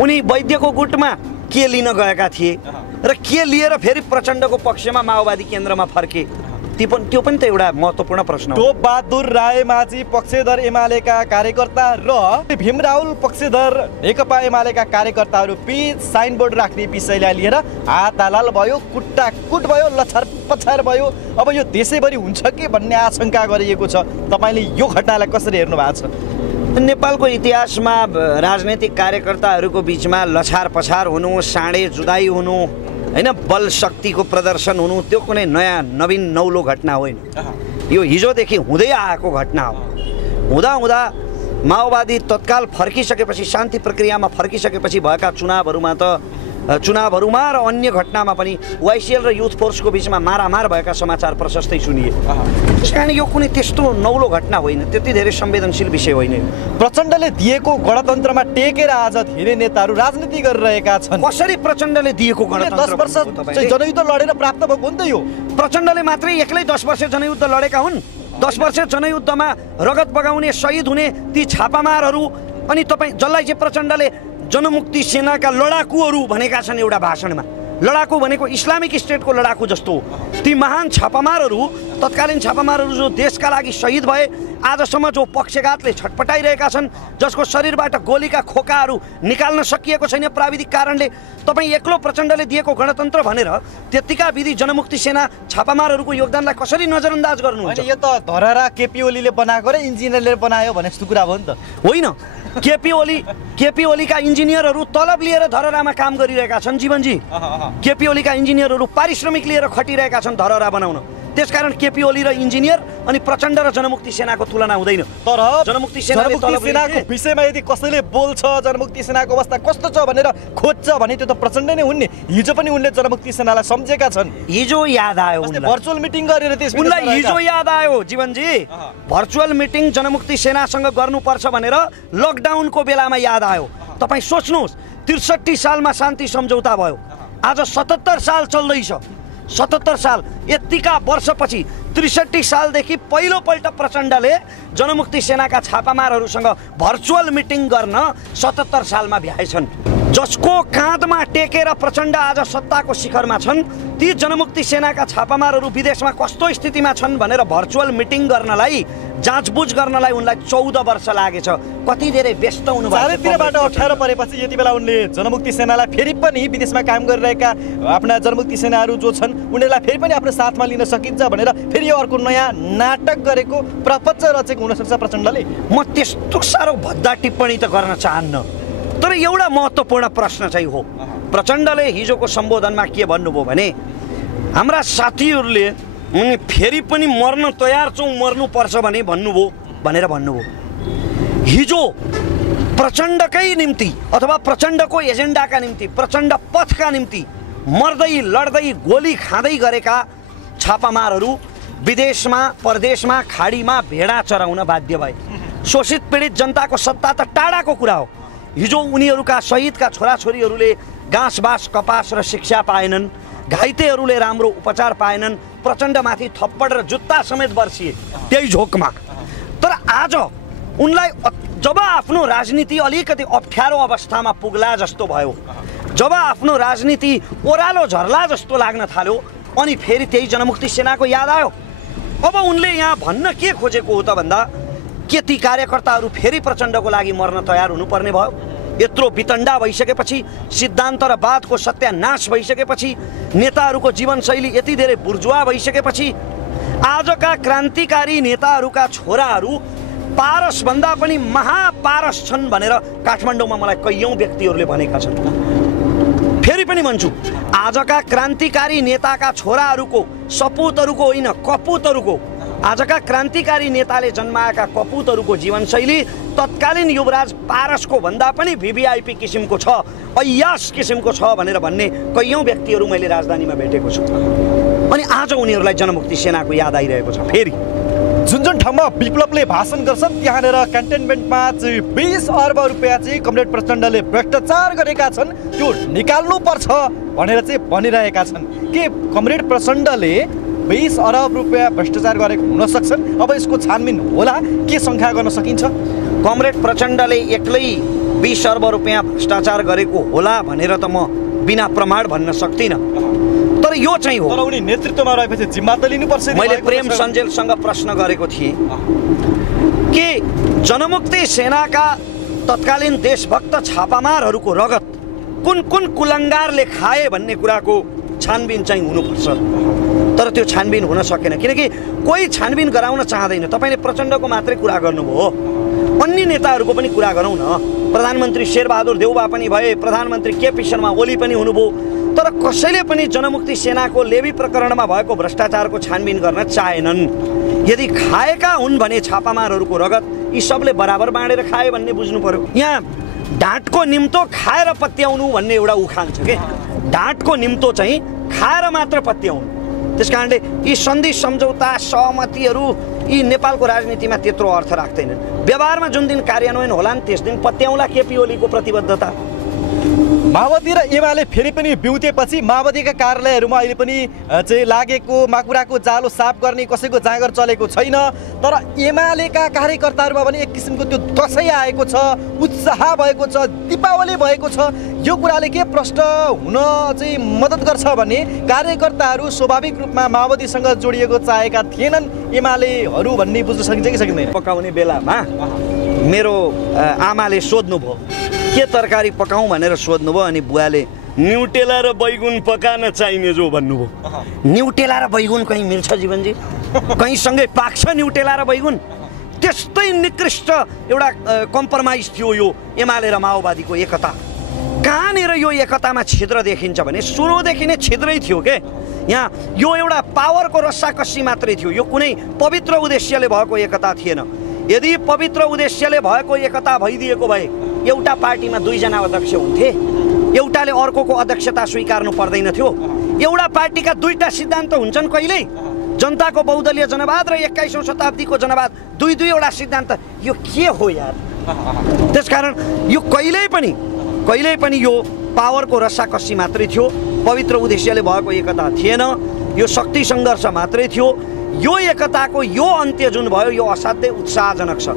उनी वैद्यको गुटमा के लिन गएका थिए र के लिएर फेरि प्रचण्डको पक्षमा माओवादी केन्द्रमा फर्के, त्यो पनि त एउटा महत्त्वपूर्ण प्रश्न हो। टोपबहादुर रायमाझी पक्षधर एमालेका कार्यकर्ता र भीमराहुल पक्षधर नेकपा एमालेका कार्यकर्ताहरू बीच साइनबोर्ड राख्ने विषयलाई लिएर हातालाल भयो, कुट्टाकुट भयो, लछार पछार भयो। अब यो देशैभरि हुन्छ कि भन्ने आशंका गरिएको छ। तपाईँले यो घटनालाई कसरी हेर्नु भएको छ? नेपालको इतिहासमा राजनैतिक कार्यकर्ताहरूको बिचमा लछार पछार हुनु, साँडे जुदाई हुनु, होइन, बल शक्तिको प्रदर्शन हुनु, त्यो कुनै नयाँ नवीन नौलो घटना होइन। यो हिजोदेखि हुँदै आएको घटना हो। हुँदा माओवादी तत्काल फर्किसकेपछि, शान्ति प्रक्रियामा फर्किसकेपछि भएका चुनावहरूमा र अन्य घटनामा पनि वाइसिएल र युथ फोर्सको बिचमा मारामार भएका समाचार प्रशस्तै सुनिए। त्यस कारण यो कुनै त्यस्तो नौलो घटना होइन, त्यति धेरै संवेदनशील विषय होइन। प्रचण्डले दिएको गणतन्त्रमा टेकेर आज धेरै नेताहरू राजनीति गरिरहेका छन्। कसरी प्रचण्डले दिएको गणतन्त्र? 10 वर्ष जनयुद्ध लडेर प्राप्त भएको हो नि त यो। प्रचण्डले मात्रै एक्लै 10 वर्ष जनयुद्ध लडेका हुन्। 10 वर्ष जनयुद्धमा रगत बगाउने, शहीद हुने ती छापामारहरू, अनि तपाईँ जसलाई चाहिँ प्रचण्डले जनमुक्ति सेनाका लडाकुहरू भनेका छन् एउटा भाषणमा। लडाकु भनेको इस्लामिक स्टेटको लडाकु जस्तो हो। ती महान छापामारहरू, तत्कालीन छापामारहरू जो देशका लागि शहीद भए, आजसम्म जो पक्षघातले छटपटाइरहेका छन्, जसको शरीरबाट गोलीका खोकाहरू निकाल्न सकिएको छैन प्राविधिक कारणले, तपाईँ एक्लो प्रचण्डले दिएको गणतन्त्र भनेर त्यतिका विधि जनमुक्ति सेना छापामारहरूको योगदानलाई कसरी नजरअन्दाज गर्नुहुन्छ? यो त धरहरा केपी ओलीले बनाएको र इन्जिनियरले बनायो भने जस्तो कुरा भयो नि त। होइन, केपी ओलीका इन्जिनियरहरू तलब लिएर धरहरामा काम गरिरहेका छन् जीवनजी। केपी ओलीका इन्जिनियरहरू पारिश्रमिक लिएर खटिरहेका छन् धरहरा बनाउन। त्यसकारण केपी ओली र इन्जिनियर अनि प्रचण्ड र जनमुक्ति सेनाको तुलना हुँदैन। तर जनमुक्ति सेनाको विषयमा यदि कसैले बोल्छ, जनमुक्ति सेनाको अवस्था कस्तो छ भनेर खोज्छ भने त्यो त प्रचण्ड नै हुन् नि। हिजो पनि उनले जनमुक्ति सेनालाई सम्झेका छन्। हिजो याद आयो भर्चुअल मिटिङ गरेर उनलाई हिजो याद आयो जीवनजी। भर्चुअल मिटिङ जनमुक्ति सेनासँग गर्नुपर्छ भनेर लकडाउनको बेलामा याद आयो। तपाईँ सोच्नुहोस्, 63 सालमा शान्ति सम्झौता भयो, आज 77 साल चल्दैछ। 77 साल यतिका वर्षपछि 63 सालदेखि पहिलोपल्ट प्रचण्डले जनमुक्ति सेनाका छापामारहरूसँग भर्चुअल मिटिङ गर्न 77 सालमा भ्याएछन्। जसको काँधमा टेकेर प्रचण्ड आज सत्ताको शिखरमा छन्, ती जनमुक्ति सेनाका छापामारहरू विदेशमा कस्तो स्थितिमा छन् भनेर भर्चुअल मिटिङ गर्नलाई, जाँचबुझ गर्नलाई उनलाई 14 वर्ष लागेछ। कति धेरै व्यस्त हुनु भएको। चारैतिरबाट अप्ठ्यारो परेपछि यति बेला उनले जनमुक्ति सेनालाई फेरि पनि विदेशमा काम गरिरहेका आफ्ना जनमुक्ति सेनाहरू जो छन् उनीहरूलाई फेरि पनि आफ्नो साथमा लिन सकिन्छ भनेर फेरि यो अर्को नयाँ नाटक गरेको प्रपञ्च रचेको हुनसक्छ प्रचण्डले। म त्यस्तो साह्रो भद्दा टिप्पणी त गर्न चाहन्न, तर एउटा महत्त्वपूर्ण प्रश्न चाहिँ हो। प्रचण्डले हिजोको सम्बोधनमा के भन्नुभयो भने हाम्रा साथीहरूले फेरि पनि मर्न तयार छौँ, मर्नुपर्छ भने भन्नुभयो। हिजो प्रचण्डकै निम्ति अथवा प्रचण्डको एजेन्डाका निम्ति, प्रचण्ड पथका निम्ति मर्दै लड्दै गोली खाँदै गरेका छापामारहरू विदेशमा परदेशमा खाडीमा भेडा चराउन बाध्य भए। शोषित पीडित जनताको सत्ता त टाढाको कुरा हो। हिजो उनीहरूका शहीदका छोराछोरीहरूले घाँसबास कपास र शिक्षा पाएनन्, घाइतेहरूले राम्रो उपचार पाएनन्, प्रचण्डमाथि थप्पड र जुत्ता समेत बर्सिए त्यही झोकमा। तर आज उनलाई जब आफ्नो राजनीति अलिकति अप्ठ्यारो अवस्थामा पुग्ला जस्तो भयो, जब आफ्नो राजनीति ओह्रालो झर्ला जस्तो लाग्न थाल्यो, अनि फेरि त्यही जनमुक्ति सेनाको याद आयो। अब उनले यहाँ भन्न के खोजेको हो त भन्दा के ती कार्यकर्ताहरू फेरि प्रचण्डको लागि मर्न तयार हुनुपर्ने भयो? यत्रो वितण्डा भइसकेपछि, सिद्धान्त र वादको सत्यानाश भइसकेपछि, नेताहरूको जीवनशैली यति धेरै बुर्जुवा भइसकेपछि, आजका क्रान्तिकारी नेताहरूका छोराहरू पारसभन्दा पनि महापारस छन् भनेर काठमाडौँमा मलाई कैयौँ व्यक्तिहरूले भनेका छन्। फेरि पनि भन्छु, आजका क्रान्तिकारी नेताका छोराहरूको, सपुतहरूको होइन कपुतहरूको, आजका क्रान्तिकारी नेताले जन्माएका कपुतहरूको जीवनशैली तत्कालीन युवराज पारसको भन्दा पनि भिभिआइपी किसिमको छ, अय्यास किसिमको छ भनेर भन्ने कैयौँ व्यक्तिहरू मैले राजधानीमा भेटेको छु। अनि आज उनीहरूलाई जनमुक्ति सेनाको याद आइरहेको छ। फेरि जुन ठाउँमा विप्लवले भाषण गर्छन् त्यहाँनिर क्यान्टोनमेन्टमा चाहिँ 20 अर्ब रुपियाँ चाहिँ कमरेड प्रचण्डले भ्रष्टाचार गरेका छन्, त्यो निकाल्नुपर्छ भनेर चाहिँ भनिरहेका छन्। के कमरेड प्रचण्डले 20 अरब रुपियाँ भ्रष्टाचार गरेको हुन सक्छन्? अब यसको छानबिन होला, के सङ्ख्या गर्न सकिन्छ? कमरेड प्रचण्डले एक्लै 20 अर्ब रुपियाँ भ्रष्टाचार गरेको होला भनेर त म बिना प्रमाण भन्न सक्दिनँ, तर यो चाहिँ हो। तर उनी नेतृत्वमा रहेपछि जिम्मा त लिनुपर्छ। मैले प्रेम सञ्जेलसँग प्रश्न गरेको थिएँ कि जनमुक्ति सेनाका तत्कालीन देशभक्त छापामारहरूको रगत कुन कुन कुलङ्गारले खाए भन्ने कुराको छानबिन चाहिँ हुनुपर्छ, तर त्यो छानबिन हुन सकेन। किनकि कोही छानबिन गराउन चाहँदैन। तपाईँले प्रचण्डको मात्रै कुरा गर्नुभयो, अन्य नेताहरूको पनि कुरा गरौँ न। प्रधानमन्त्री शेरबहादुर देउबा पनि भए, प्रधानमन्त्री केपी शर्मा ओली पनि हुनुभयो, तर कसैले पनि जनमुक्ति सेनाको लेबी प्रकरणमा भएको भ्रष्टाचारको छानबिन गर्न चाहेनन्। यदि खाएका हुन् भने छापामारहरूको रगत यी सबले बराबर बाँडेर खाए भन्ने बुझ्नु पर्यो। यहाँ ढाँटको निम्तो खाएर पत्याउनु भन्ने एउटा उखान छ के, ढाँटको निम्तो चाहिँ खाएर मात्र पत्याउनु। त्यस कारणले यी सन्धि सम्झौता सहमतिहरू यी नेपालको राजनीतिमा त्यत्रो अर्थ राख्दैनन्। व्यवहारमा जुन दिन कार्यान्वयन होलान् त्यस दिन पत्याउला केपी ओलीको प्रतिबद्धता। माओवादी र एमाले फेरि पनि बिउतेपछि माओवादीका कार्यालयहरूमा अहिले पनि चाहिँ लागेको माकुराको जालो साफ गर्ने कसैको जाँगर चलेको छैन। तर एमालेका कार्यकर्ताहरूमा पनि एक किसिमको त्यो दसैँ आएको छ, उत्साह भएको छ, दीपावली भएको छ। यो कुराले के प्रश्न हुन चाहिँ मद्दत गर्छ भने कार्यकर्ताहरू स्वाभाविक रूपमा माओवादीसँग जोडिएको चाहेका थिएनन् एमालेहरू भन्ने बुझ्न सकिन्छ कि सकिँदैन? पकाउने बेलामा मेरो आमाले सोध्नुभयो के तरकारी पकाउँ भनेर सोध्नुभयो, अनि बुवाले न्युटेला र बैगुन पकान चाहिने जो भन्नुभयो। न्युटेला र बैगुन कहीँ मिल्छ जीवनजी? कहीँ सँगै पाक्छ न्युटेला र बैगुन? त्यस्तै निकृष्ट एउटा कम्प्रोमाइज थियो यो एमाले र माओवादीको एकता। कहाँनिर यो एकतामा छिद्र देखिन्छ भने सुरुदेखि नै छिद्रै थियो के। यहाँ यो एउटा पावरको रस्साकस्सी मात्रै थियो, यो कुनै पवित्र उद्देश्यले भएको एकता थिएन। यदि पवित्र उद्देश्यले भएको एकता भइदिएको भए एउटा पार्टीमा 2 जना अध्यक्ष हुन्थे, एउटाले अर्कोको अध्यक्षता स्वीकार्नु पर्दैन थियो। एउटा पार्टीका 2टा सिद्धान्त हुन्छन् कहिल्यै, जनताको बहुदलीय जनवाद र 21औं शताब्दीको जनवाद, 2-2वटा सिद्धान्त। यो के हो यार? त्यसकारण यो कहिल्यै पनि यो पावरको रस्साकस्सी मात्रै थियो, पवित्र उद्देश्यले भएको एकता थिएन। यो शक्ति सङ्घर्ष मात्रै थियो। यो एकताको यो अन्त्य जुन भयो यो असाध्यै उत्साहजनक छ।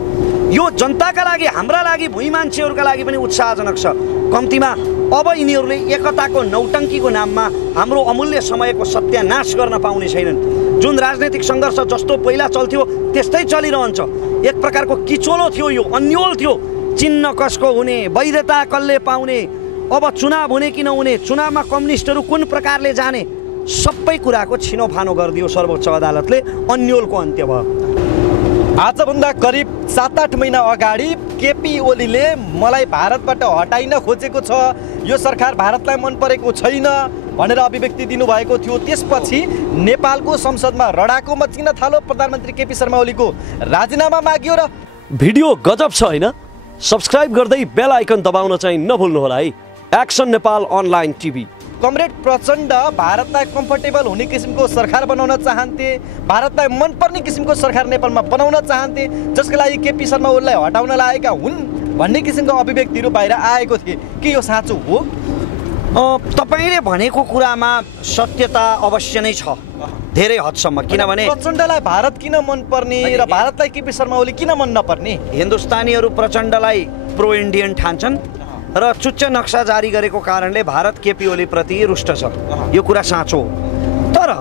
यो जनताका लागि, हाम्रा लागि, भुइँ मान्छेहरूका लागि पनि उत्साहजनक छ। कम्तीमा अब यिनीहरूले एकताको नौटङ्कीको नाममा हाम्रो अमूल्य समयको सत्यानाश गर्न पाउने छैनन्। जुन राजनैतिक सङ्घर्ष जस्तो पहिला चल्थ्यो त्यस्तै चलिरहन्छ। एक प्रकारको किचोलो थियो, यो अन्यल थियो। चिन्ह कसको हुने, वैधता कसले पाउने, अब चुनाव हुने कि नहुने, चुनावमा कम्युनिस्टहरू कुन प्रकारले जाने, सबै कुराको छिनोफानो गरिदियो सर्वोच्च अदालतले। अन्यलको अन्त्य भयो। आजभन्दा करिब 7-8 महिना अगाडि केपी ओलीले मलाई भारतबाट हटाइन खोजेको छ, यो सरकार भारतलाई मन परेको छैन भनेर अभिव्यक्ति दिनुभएको थियो। त्यसपछि नेपालको संसदमा रडाको मचिन थाल्यो। प्रधानमन्त्री केपी शर्मा ओलीको राजीनामा माग्यो र भिडियो गजब छ हैन? सब्स्क्राइब गर्दै बेल आइकन दबाउन चाहिँ नभुल्नुहोला है। Action Nepal online TV. Comrade Prachanda भारतलाई कम्फर्टेबल हुने किसिमको सरकार बनाउन चाहन्थे, भारतलाई मनपर्ने किसिमको सरकार नेपालमा बनाउन चाहन्थे, जसका लागि केपी शर्मा ओलीलाई हटाउन लागेका हुन् भन्ने किसिमको अभिव्यक्तिहरू बाहिर आएको थिए। के यो साँचो हो? तपाईँले भनेको कुरामा सत्यता अवश्य नै छ धेरै हदसम्म। किनभने प्रचण्डलाई भारत किन मनपर्ने र भारतलाई केपी शर्मा ओली किन मन नपर्ने? हिन्दुस्तानीहरू प्रचण्डलाई प्रो इन्डियन ठान्छन् र चुच्च नक्सा जारी गरेको कारणले भारत केपी ओलीप्रति रुष्ट छ। यो कुरा साँचो हो। तर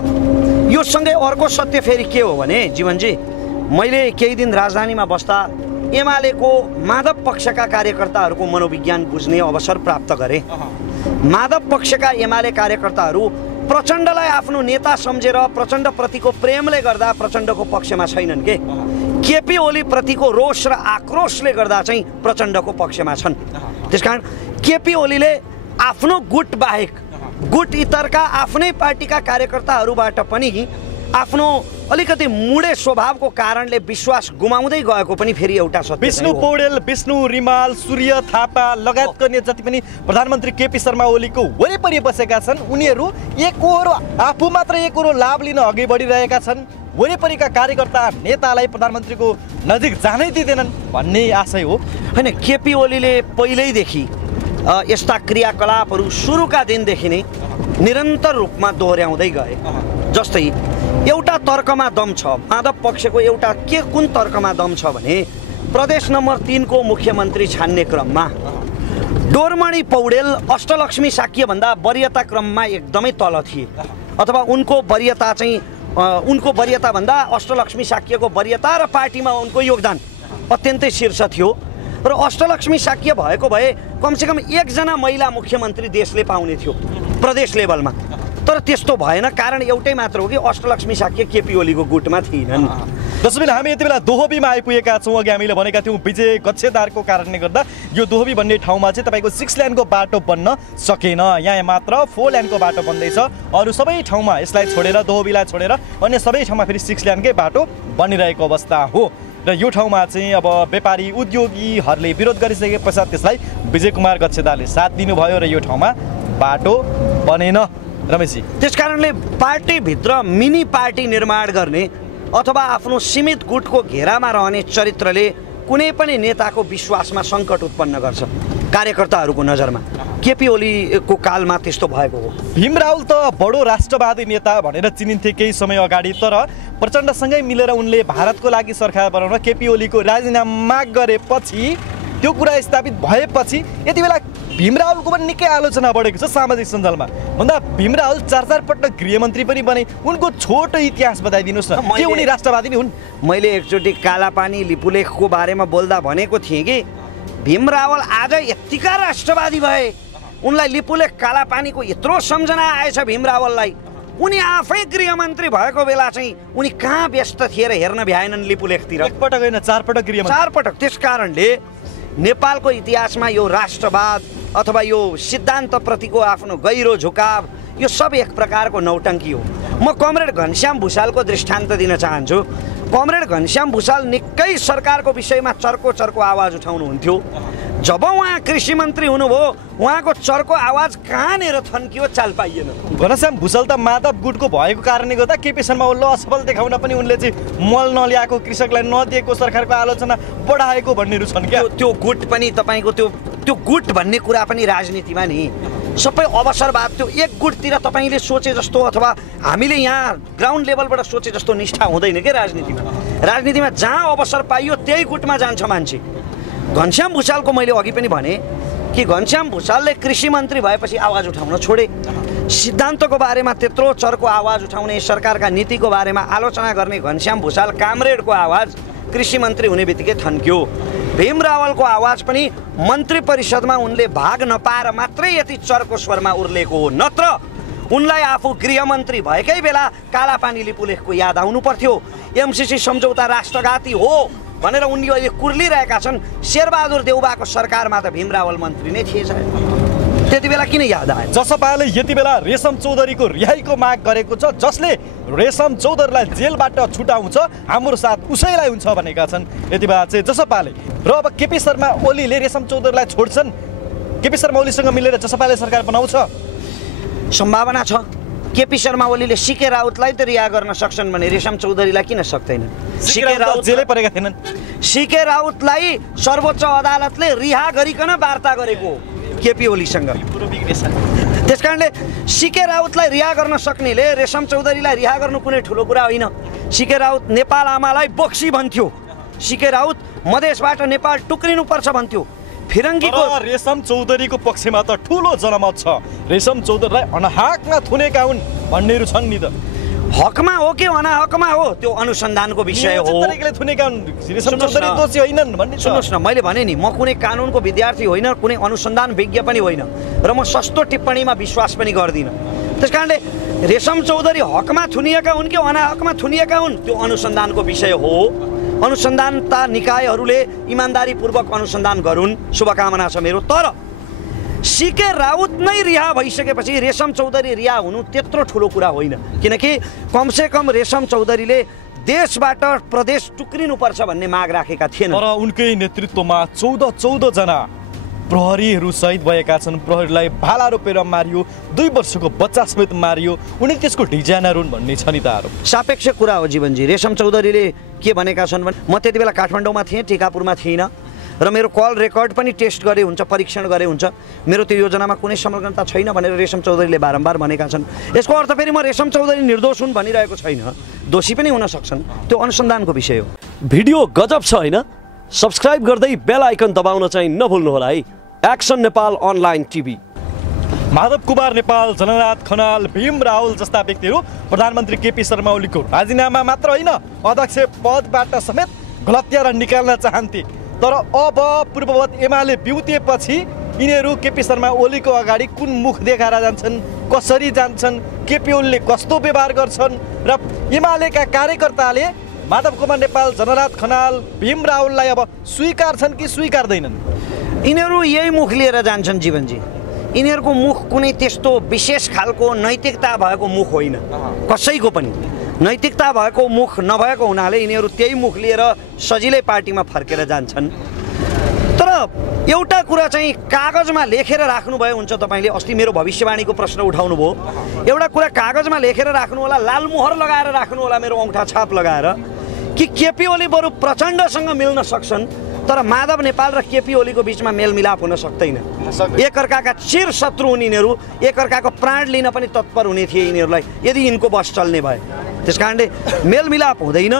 यो सँगै अर्को सत्य फेरि के हो भने जीवनजी, मैले केही दिन राजधानीमा बस्दा एमालेको माधव पक्षका कार्यकर्ताहरूको मनोविज्ञान बुझ्ने अवसर प्राप्त गरेँ। माधव पक्षका एमाले कार्यकर्ताहरू प्रचण्डलाई आफ्नो नेता सम्झेर प्रचण्डप्रतिको प्रेमले गर्दा प्रचण्डको पक्षमा छैनन् के केपी ओली प्रतिको रोष र आक्रोशले गर्दा चाहिँ प्रचण्डको पक्षमा छन्। त्यसकारण केपी ओलीले आफ्नो गुट बाहेक गुट इतरका आफ्नै पार्टीका कार्यकर्ताहरूबाट पनि आफ्नो अलिकति मुडे स्वभावको कारणले विश्वास गुमाउँदै गएको पनि फेरि एउटा सत्य। विष्णु पौडेल, विष्णु रिमाल, सूर्य थापा लगायतका जति पनि प्रधानमन्त्री केपी शर्मा ओलीको वरिपरि बसेका छन्, उनीहरू एकहोरो आफू मात्र एकहोरो लाभ लिन अघि बढिरहेका छन्। वरिपरिका कार्यकर्ता नेतालाई प्रधानमन्त्रीको नजिक जानै दिँदैनन् भन्ने आशय हो हैन। केपी ओलीले पहिल्यैदेखि यस्ता क्रियाकलापहरू सुरुका दिनदेखि नै निरन्तर रूपमा दोहोर्याउँदै गए। जस्तै एउटा तर्कमा दम छ, माधव पक्षको एउटा कुन तर्कमा दम छ भने प्रदेश नम्बर 3 को मुख्यमन्त्री छान्ने क्रममा डोरमणि पौडेल अष्टलक्ष्मी साक्यभन्दा वरियता क्रममा एकदमै तल थिए, अथवा उनको वरियताभन्दा अष्टलक्ष्मी साक्यको वरियता र पार्टीमा उनको योगदान अत्यन्तै शीर्ष थियो। र अष्टलक्ष्मी साक्य भएको भए कमसेकम एकजना महिला मुख्यमन्त्री देशले पाउने थियो प्रदेश लेभलमा। तर त्यस्तो भएन। कारण एउटै मात्र हो कि अष्टलक्ष्मी साक्य केपी ओलीको गुटमा थिएनन्। दर्शकबिन हामी यति बेला दोहोबीमा आइपुगेका छौँ। अघि हामीले भनेका थियौँ विजय गच्छेदारको कारणले गर्दा यो दोहोबी भन्ने ठाउँमा चाहिँ तपाईँको 6 लेनको बाटो बन्न सकेन। यहाँ मात्र 4 लेनको बाटो बन्दैछ। अरू सबै ठाउँमा यसलाई छोडेर, दोहोबीलाई छोडेर अन्य सबै ठाउँमा फेरि 6 लेनकै बाटो बनिरहेको अवस्था हो। र यो ठाउँमा चाहिँ अब व्यापारी उद्योगीहरूले विरोध गरिसके पश्चात त्यसलाई विजय कुमार गच्छेदारले साथ दिनुभयो र यो ठाउँमा बाटो बनेन। रमेशजी, त्यसकारणले पार्टीभित्र मिनी पार्टी निर्माण गर्ने अथवा आफ्नो सीमित गुटको घेरामा रहने चरित्रले कुनै पनि नेताको विश्वासमा सङ्कट उत्पन्न गर्छ कार्यकर्ताहरूको नजरमा। केपी ओलीको कालमा त्यस्तो भएको हो। भीम रावल त बडो राष्ट्रवादी नेता भनेर चिनिन्थे केही समय अगाडि, तर प्रचण्डसँगै मिलेर उनले भारतको लागि सरकार बनाउन केपी ओलीको राजीनामा माग गरेपछि, त्यो कुरा स्थापित भएपछि यति बेला भीम रावलको पनि निकै आलोचना बढेको छ सामाजिक सञ्जालमा। भन्दा भीम रावल 4 पटक गृहमन्त्री पनि बने। उनको छोटो इतिहास बताइदिनुहोस् न, के उनी राष्ट्रवादी नै हुन्? मैले एकचोटि कालापानी लिपुलेखको बारेमा बोल्दा भनेको थिएँ कि भीम रावल आज यतिका राष्ट्रवादी भए, उनलाई लिपुलेख कालापानीको यत्रो सम्झना आएछ भीम रावललाई। उनी आफै गृहमन्त्री भएको बेला चाहिँ उनी कहाँ व्यस्त थिए र हेर्न भ्याएनन् लिपुलेखतिर? एक पटक होइन, 4 पटक गृहमन्त्री। 4 पटक। त्यसकारणले नेपालको इतिहासमा यो राष्ट्रवाद अथवा यो सिद्धान्तप्रतिको आफ्नो गहिरो झुकाव यो सब एक प्रकारको नौटङ्की हो। म कमरेड घनश्याम भुषालको दृष्टान्त दिन चाहन्छु। कमरेड घनश्याम भुषाल निकै सरकारको विषयमा चर्को आवाज उठाउनुहुन्थ्यो। जब उहाँ कृषि मन्त्री हुनुभयो उहाँको चर्को आवाज कहाँनिर थन्कियो चाल पाइएन। घनश्याम भुषाल त माधव गुटको भएको कारणले गर्दा केपी शर्मा ओलीलाई असफल देखाउन पनि उनले चाहिँ मल नल्याएको, कृषकलाई नदिएको, सरकारको आलोचना बढाएको भन्नेहरू छन् क्या। त्यो गुट पनि तपाईँको त्यो गुट भन्ने कुरा पनि राजनीतिमा नि सबै अवसरवाद त्यो एक गुटतिर तपाईँले सोचे जस्तो अथवा हामीले यहाँ ग्राउन्ड लेभलबाट सोचे जस्तो निष्ठा हुँदैन के राजनीतिमा जहाँ अवसर पाइयो त्यही गुटमा जान्छ मान्छे। घनश्याम भुषालको मैले अघि पनि भने कि घनश्याम भुषालले कृषि मन्त्री भएपछि आवाज उठाउन छोडे। सिद्धान्तको बारेमा त्यत्रो चर्को आवाज उठाउने, सरकारका नीतिको बारेमा आलोचना गर्ने घनश्याम भुषाल कामरेडको आवाज कृषि मन्त्री हुने बित्तिकै थन्क्यो। भीम रावलको आवाज पनि मन्त्री परिषदमा उनले भाग नपाएर मात्रै यति चर्को स्वरमा उर्लेको हो, नत्र उनलाई आफू गृहमन्त्री भएकै बेला कालापानी लिपुलेखको याद आउनु पर्थ्यो। एमसीसी सम्झौता राष्ट्रघाती हो भनेर उनले अहिले कुर्लिरहेका छन्। शेरबहादुर देउबाको सरकारमा त भीम रावल मन्त्री नै थिएछ, त्यति बेला किन याद आयो? जसपाले यति बेला रेशम चौधरीको रिहाईको माग गरेको छ, जसले रेशम चौधरीलाई जेलबाट छुटाउँछ हाम्रो साथ उसैलाई हुन्छ भनेका छन् यति बेला चाहिँ जसपाले। र अब केपी शर्मा ओलीले रेशम चौधरीलाई छोड्छन्, केपी शर्मा ओलीसँग मिलेर जसपाले सरकार बनाउँछ सम्भावना छ। केपी शर्मा ओलीले सीके राउतलाई त रिहा गर्न सक्छन् भने रेशम चौधरीलाई किन सक्दैनन्? सीके राउत जेलै परेका थिएनन्। सीके राउतलाई सर्वोच्च अदालतले रिहा गरिकन वार्ता गरेको केपी ओलीसँग। त्यस कारणले सीके राउतलाई रिहा गर्न सक्नेले रेशम चौधरीलाई रिहा गर्नु कुनै ठुलो कुरा होइन। सीके राउत नेपाल आमालाई बक्सी भन्थ्यो, सीके राउत मधेसबाट नेपाल टुक्रिनुपर्छ भन्थ्यो। फिरङ्गीको रेशम चौधरीको पक्षमा त ठुलो जनमत छ, रेशम चौधरीलाई अनाहकमा थुनेका हुन् भन्नेहरू छन् नि त। हकमा हो कि अनाहकमा हो त्यो अनुसन्धानको विषय हो। सुन्नुहोस् न, मैले भने नि म कुनै कानुनको विद्यार्थी होइन, कुनै अनुसन्धान विज्ञ पनि होइन र म सस्तो टिप्पणीमा विश्वास पनि गर्दिनँ। त्यस कारणले रेशम चौधरी हकमा थुनिएका हुन् कि अनाहकमा थुनिएका हुन् त्यो अनुसन्धानको विषय हो। अनुसन्धानता निकायहरूले इमान्दारीपूर्वक अनुसन्धान गरून्, शुभकामना छ मेरो। तर सीके राउत नै रिहा भइसकेपछि रेशम चौधरी रिहा हुनु त्यत्रो ठुलो कुरा होइन, किनकि कमसेकम रेशम चौधरीले देशबाट प्रदेश टुक्रिनुपर्छ भन्ने माग राखेका थिएनन्। तर उनकै नेतृत्वमा 14 जना प्रहरीहरू शहीद भएका छन्। प्रहरीलाई भाला रोपेर मारियो, 2 वर्षको बच्चा समेत मारियो। उनी त्यसको डिजाइनर हुन् भन्ने छ नि त आरोप। सापेक्ष कुरा हो जीवनजी। रेशम चौधरीले के भनेका छन् भने म त्यति बेला काठमाडौँमा थिएँ, टिकापुरमा थिइनँ र मेरो कल रेकर्ड पनि टेस्ट गरे हुन्छ, परीक्षण गरे हुन्छ। मेरो त्यो योजनामा कुनै संलग्नता छैन भनेर रेशम चौधरीले बारम्बार भनेका छन्। यसको अर्थ फेरि म रेशम चौधरी निर्दोष हुन् भनिरहेको छैन, दोषी पनि हुन सक्छन्, त्यो अनुसन्धानको विषय हो। भिडियो गजब छ होइन? सब्सक्राइब गर्दै बेल आइकन दबाउन चाहिँ नभुल्नुहोला है। Action Nepal online TV. Madhav Kumar Nepal, Jhalanath Khanal, Bhim Rawal जस्ता व्यक्तिहरू प्रधानमन्त्री केपी शर्मा ओलीको राजीनामा मात्र होइन अध्यक्ष पदबाट समेत गलत्याएर निकाल्न चाहन्थे। तर अब पूर्ववत एमाले बिउतिएपछि यिनीहरू केपी शर्मा ओलीको अगाडि कुन मुख देखाएर जान्छन्, कसरी जान्छन्, केपी ओलीले कस्तो व्यवहार गर्छन् र एमालेका कार्यकर्ताले माधव कुमार नेपाल, जननाथ खनाल, भीम रावललाई अब स्वीकार्छन् कि स्वीकार्दैनन्? यिनीहरू यही मुख लिएर जान्छन् जीवनजी। यिनीहरूको मुख कुनै त्यस्तो विशेष खालको नैतिकता भएको मुख होइन, कसैको पनि नैतिकता भएको मुख नभएको हुनाले यिनीहरू त्यही मुख लिएर सजिलै पार्टीमा फर्केर जान्छन्। तर एउटा कुरा चाहिँ कागजमा लेखेर राख्नुभयो हुन्छ। तपाईँले अस्ति मेरो भविष्यवाणीको प्रश्न उठाउनु भयो। एउटा कुरा कागजमा लेखेर राख्नु होला, लालमोहर लगाएर राख्नु होला, मेरो औँठा छाप लगाएर कि केपी ओली बरु प्रचण्डसँग मिल्न सक्छन् तर माधव नेपाल र केपी ओलीको बिचमा मेलमिलाप हुन सक्दैन। एकअर्काका चिर शत्रु हुने यिनीहरू एकअर्काको प्राण लिन पनि तत्पर हुने थिए यिनीहरूलाई यदि यिनको बस चल्ने भए। त्यस कारणले मेलमिलाप हुँदैन,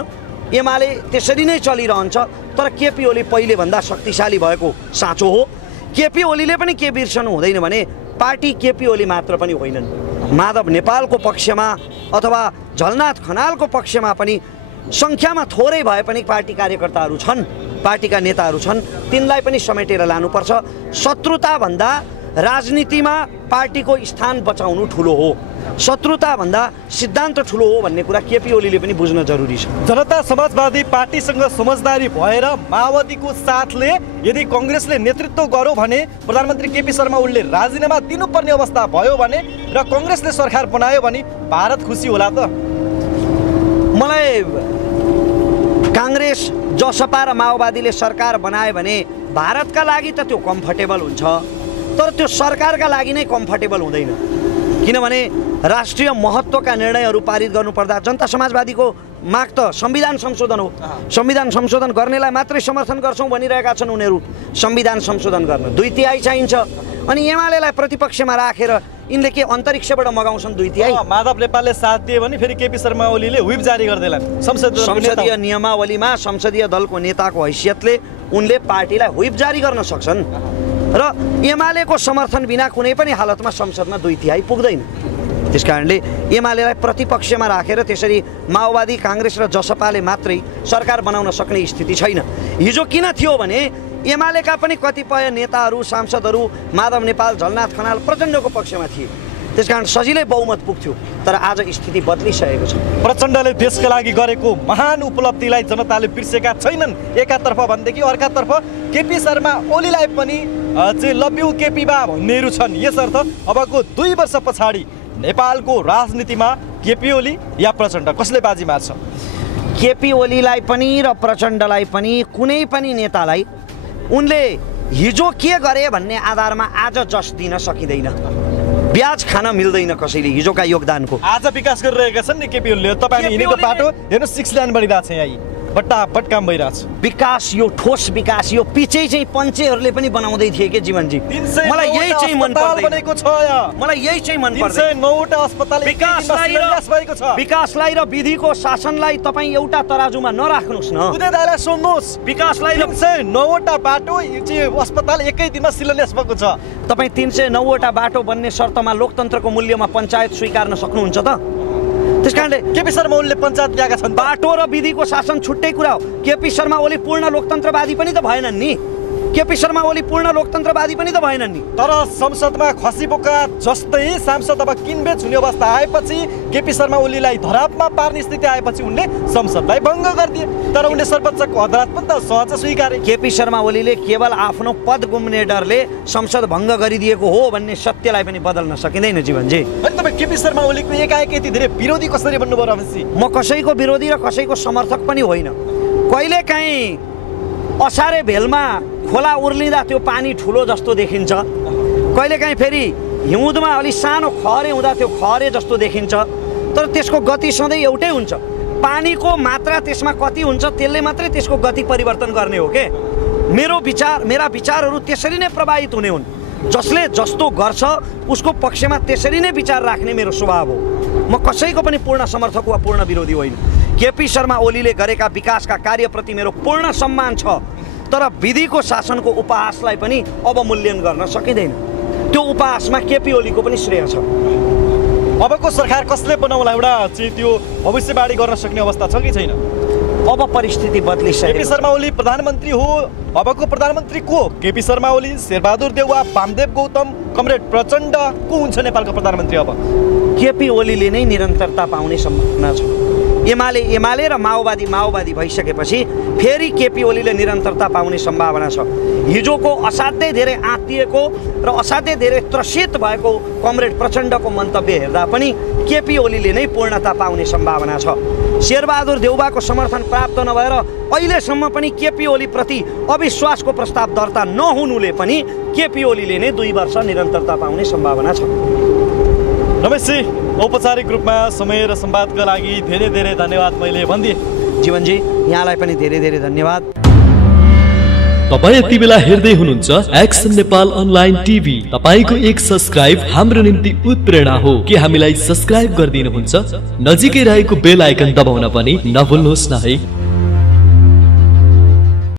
एमाले त्यसरी नै चलिरहन्छ। तर केपी ओली पहिलेभन्दा शक्तिशाली भएको साँचो हो। केपी ओलीले पनि के बिर्सनु हुँदैन भने पार्टी केपी ओली मात्र पनि होइनन्, माधव नेपालको पक्षमा अथवा झलनाथ खनालको पक्षमा पनि सङ्ख्यामा थोरै भए पनि पार्टी कार्यकर्ताहरू छन्, पार्टीका नेताहरू छन्, तिनलाई पनि समेटेर लानुपर्छ। शत्रुताभन्दा राजनीतिमा पार्टीको स्थान बचाउनु ठुलो हो, शत्रुताभन्दा सिद्धान्त ठुलो हो भन्ने कुरा केपी ओलीले पनि बुझ्न जरुरी छ। जनता समाजवादी पार्टीसँग समझदारी भएर माओवादीको साथले यदि कङ्ग्रेसले नेतृत्व गर्यो भने प्रधानमन्त्री केपी शर्मा ओलीले राजीनामा दिनुपर्ने अवस्था भयो भने र कङ्ग्रेसले सरकार बनायो भने भारत खुसी होला त? मलाई काङ्ग्रेस, जसपा र माओवादीले सरकार बनायो भने भारतका लागि त त्यो कम्फर्टेबल हुन्छ, तर त्यो सरकारका लागि नै कम्फर्टेबल हुँदैन। किनभने राष्ट्रिय महत्त्वका निर्णयहरू पारित गर्नुपर्दा जनता समाजवादीको माग त संविधान संशोधन हो। संविधान संशोधन गर्नेलाई मात्रै समर्थन गर्छौँ भनिरहेका छन् उनीहरू। संविधान संशोधन गर्न 2/3 चाहिन्छ। अनि एमालेलाई प्रतिपक्षमा राखेर यिनले के अन्तरिक्षबाट मगाउँछन् 2/3? माधव नेपालले साथ दिए भने फेरि केपी शर्मा ओलीले व्हिप जारी गर्दैलान्। संसदीय नियमावलीमा संसदीय दलको नेताको हैसियतले उनले पार्टीलाई व्हिप जारी गर्न सक्छन् र एमालेको समर्थन बिना कुनै पनि हालतमा संसदमा 2/3 पुग्दैन। त्यसकारणले एमालेलाई प्रतिपक्षमा राखेर त्यसरी माओवादी काङ्ग्रेस र जसपाले मात्रै सरकार बनाउन सक्ने स्थिति छैन। हिजो किन थियो भने एमालेका पनि कतिपय नेताहरू सांसदहरू माधव नेपाल झलनाथ खनाल प्रचण्डको पक्षमा थिए। त्यसकारण सजिलै बहुमत पुग्थ्यो। तर आज स्थिति बदलिसकेको छ। प्रचण्डले देशका लागि गरेको महान उपलब्धिलाई जनताले बिर्सेका छैनन् एकातर्फ भनेदेखि, अर्कातर्फ केपी शर्मा ओलीलाई पनि चाहिँ लभ यु केपी बा भन्नेहरू छन्। यसर्थ अबको 2 वर्ष पछाडि नेपालको राजनीतिमा केपी ओली या प्रचण्ड कसले बाजी मार्छ? केपी ओलीलाई पनि र प्रचण्डलाई पनि कुनै पनि नेतालाई उनले हिजो के गरे भन्ने आधारमा आज जस दिन सकिँदैन। ब्याज खान मिल्दैन कसैले हिजोका योगदानको। आज विकास गरिरहेका छन् नि केपी ओलीले। तपाईँ हिँडेको बाटो हेर्नु 6 लेन बनिरहेको छ। यहाँ बट्टाबट काम भइरहेछ। विकास यो ठोस विकास यो पिचै चाहिँ पञ्चेहरूले पनि बनाउँदै थिए के जीवनजी। मलाई यही चाहिँ मन पर्दैन। मलाई यही चाहिँ मन पर्दैन। 9वटा अस्पताल विकासलाई र विधिको शासनलाई तपाईँ एउटा तराजुमा नराख्नुहोस् न। उदयदालाई सोध्नुहोस्, विकासलाई 309वटा बाटो अस्पताल एकै दिनमा शिलान्यास भएको छ। तपाईँ 309वटा बाटो बन्ने शर्तमा लोकतन्त्रको मूल्यमा पञ्चायत स्वीकार्न सक्नुहुन्छ त? त्यसकारणले केपी शर्मा ओलीले पञ्चायत ल्याएका छन्। बाटो र विधिको शासन छुट्टै कुरा हो। केपी शर्मा ओली पूर्ण लोकतन्त्रवादी पनि त भएनन् नि। केपी शर्मा ओली पूर्ण लोकतन्त्रवादी पनि त भएनन् नि। तर संसदमा खसीबोका जस्तै सांसद अब किनबेच हुने अवस्था आएपछि केपी शर्मा ओलीलाई धरापमा पार्ने स्थिति आएपछि उनले संसदलाई भङ्ग गरिदिए। तर उनले सर्वोच्चको अदालत पनि त सहज स्वीकारे। केपी शर्मा ओलीले केवल आफ्नो पद गुम्ने डरले संसद भङ्ग गरिदिएको हो भन्ने सत्यलाई पनि बदल्न सकिँदैन जीवनजी। अनि तपाईँ केपी शर्मा ओलीको एकाएक यति धेरै विरोधी कसरी बन्नुभयो रमेशजी? म कसैको विरोधी र कसैको समर्थक पनि होइन। कहिलेकाहीँ असारे भेलमा खोला उर्लिँदा त्यो पानी ठुलो जस्तो देखिन्छ। कहिलेकाहीँ फेरि हिउँदमा अलि सानो खहरे हुँदा त्यो खहरे जस्तो देखिन्छ। तर त्यसको गति सधैँ एउटै हुन्छ। पानीको मात्रा त्यसमा कति हुन्छ त्यसले मात्रै त्यसको गति परिवर्तन गर्ने हो के। मेरा विचारहरू त्यसरी नै प्रभावित हुने हुन्। जसले जस्तो गर्छ उसको पक्षमा त्यसरी नै विचार राख्ने मेरो स्वभाव हो। म कसैको पनि पूर्ण समर्थक वा पूर्ण विरोधी होइन। केपी शर्मा ओलीले गरेका विकासका कार्यप्रति मेरो पूर्ण सम्मान छ। तर विधिको शासनको उपहासलाई पनि अवमूल्यन गर्न सकिँदैन। त्यो उपहासमा केपी ओलीको पनि श्रेय छ। अबको सरकार कसले बनाउला एउटा चाहिँ त्यो भविष्यवाणी गर्न सक्ने अवस्था छ कि छैन? अब परिस्थिति बदलिसक्यो। केपी शर्मा ओली प्रधानमन्त्री हो। अबको प्रधानमन्त्री को? केपी शर्मा ओली, शेरबहादुर देउवा, वामदेव गौतम, कमरेड प्रचण्ड को हुन्छ नेपालको प्रधानमन्त्री? अब केपी ओलीले नै निरन्तरता पाउने सम्भावना छ। एमाले र माओवादी भइसकेपछि फेरि केपी ओलीले निरन्तरता पाउने सम्भावना छ। हिजोको असाध्यै धेरै आत्तिएको र असाध्यै धेरै त्रसित भएको कमरेड प्रचण्डको मन्तव्य हेर्दा पनि केपी ओलीले नै पूर्णता पाउने सम्भावना छ। शेरबहादुर देउवाको समर्थन प्राप्त नभएर अहिलेसम्म पनि केपी ओलीप्रति अविश्वासको प्रस्ताव दर्ता नहुनुले पनि केपी ओलीले नै 2 वर्ष निरन्तरता पाउने सम्भावना छ। रमेशजी, औपचारिक रूपमा समय र संवादका लागि धेरै धेरै धन्यवाद मैले भनिदिएँ। जीवनजी, यहाँलाई पनि धेरै धेरै धन्यवाद। तपाईँ यति बेला हेर्दै हुनुहुन्छ एक्सन नेपाल अनलाइन टिभी। तपाईको एक सब्स्क्राइब हाम्रो निम्ति उत्प्रेरणा हो। के हामीलाई सब्स्क्राइब गरिदिनुहुन्छ? नजिकै रहेको बेल आइकन दबाउन पनि नभुल्नुहोस् न है।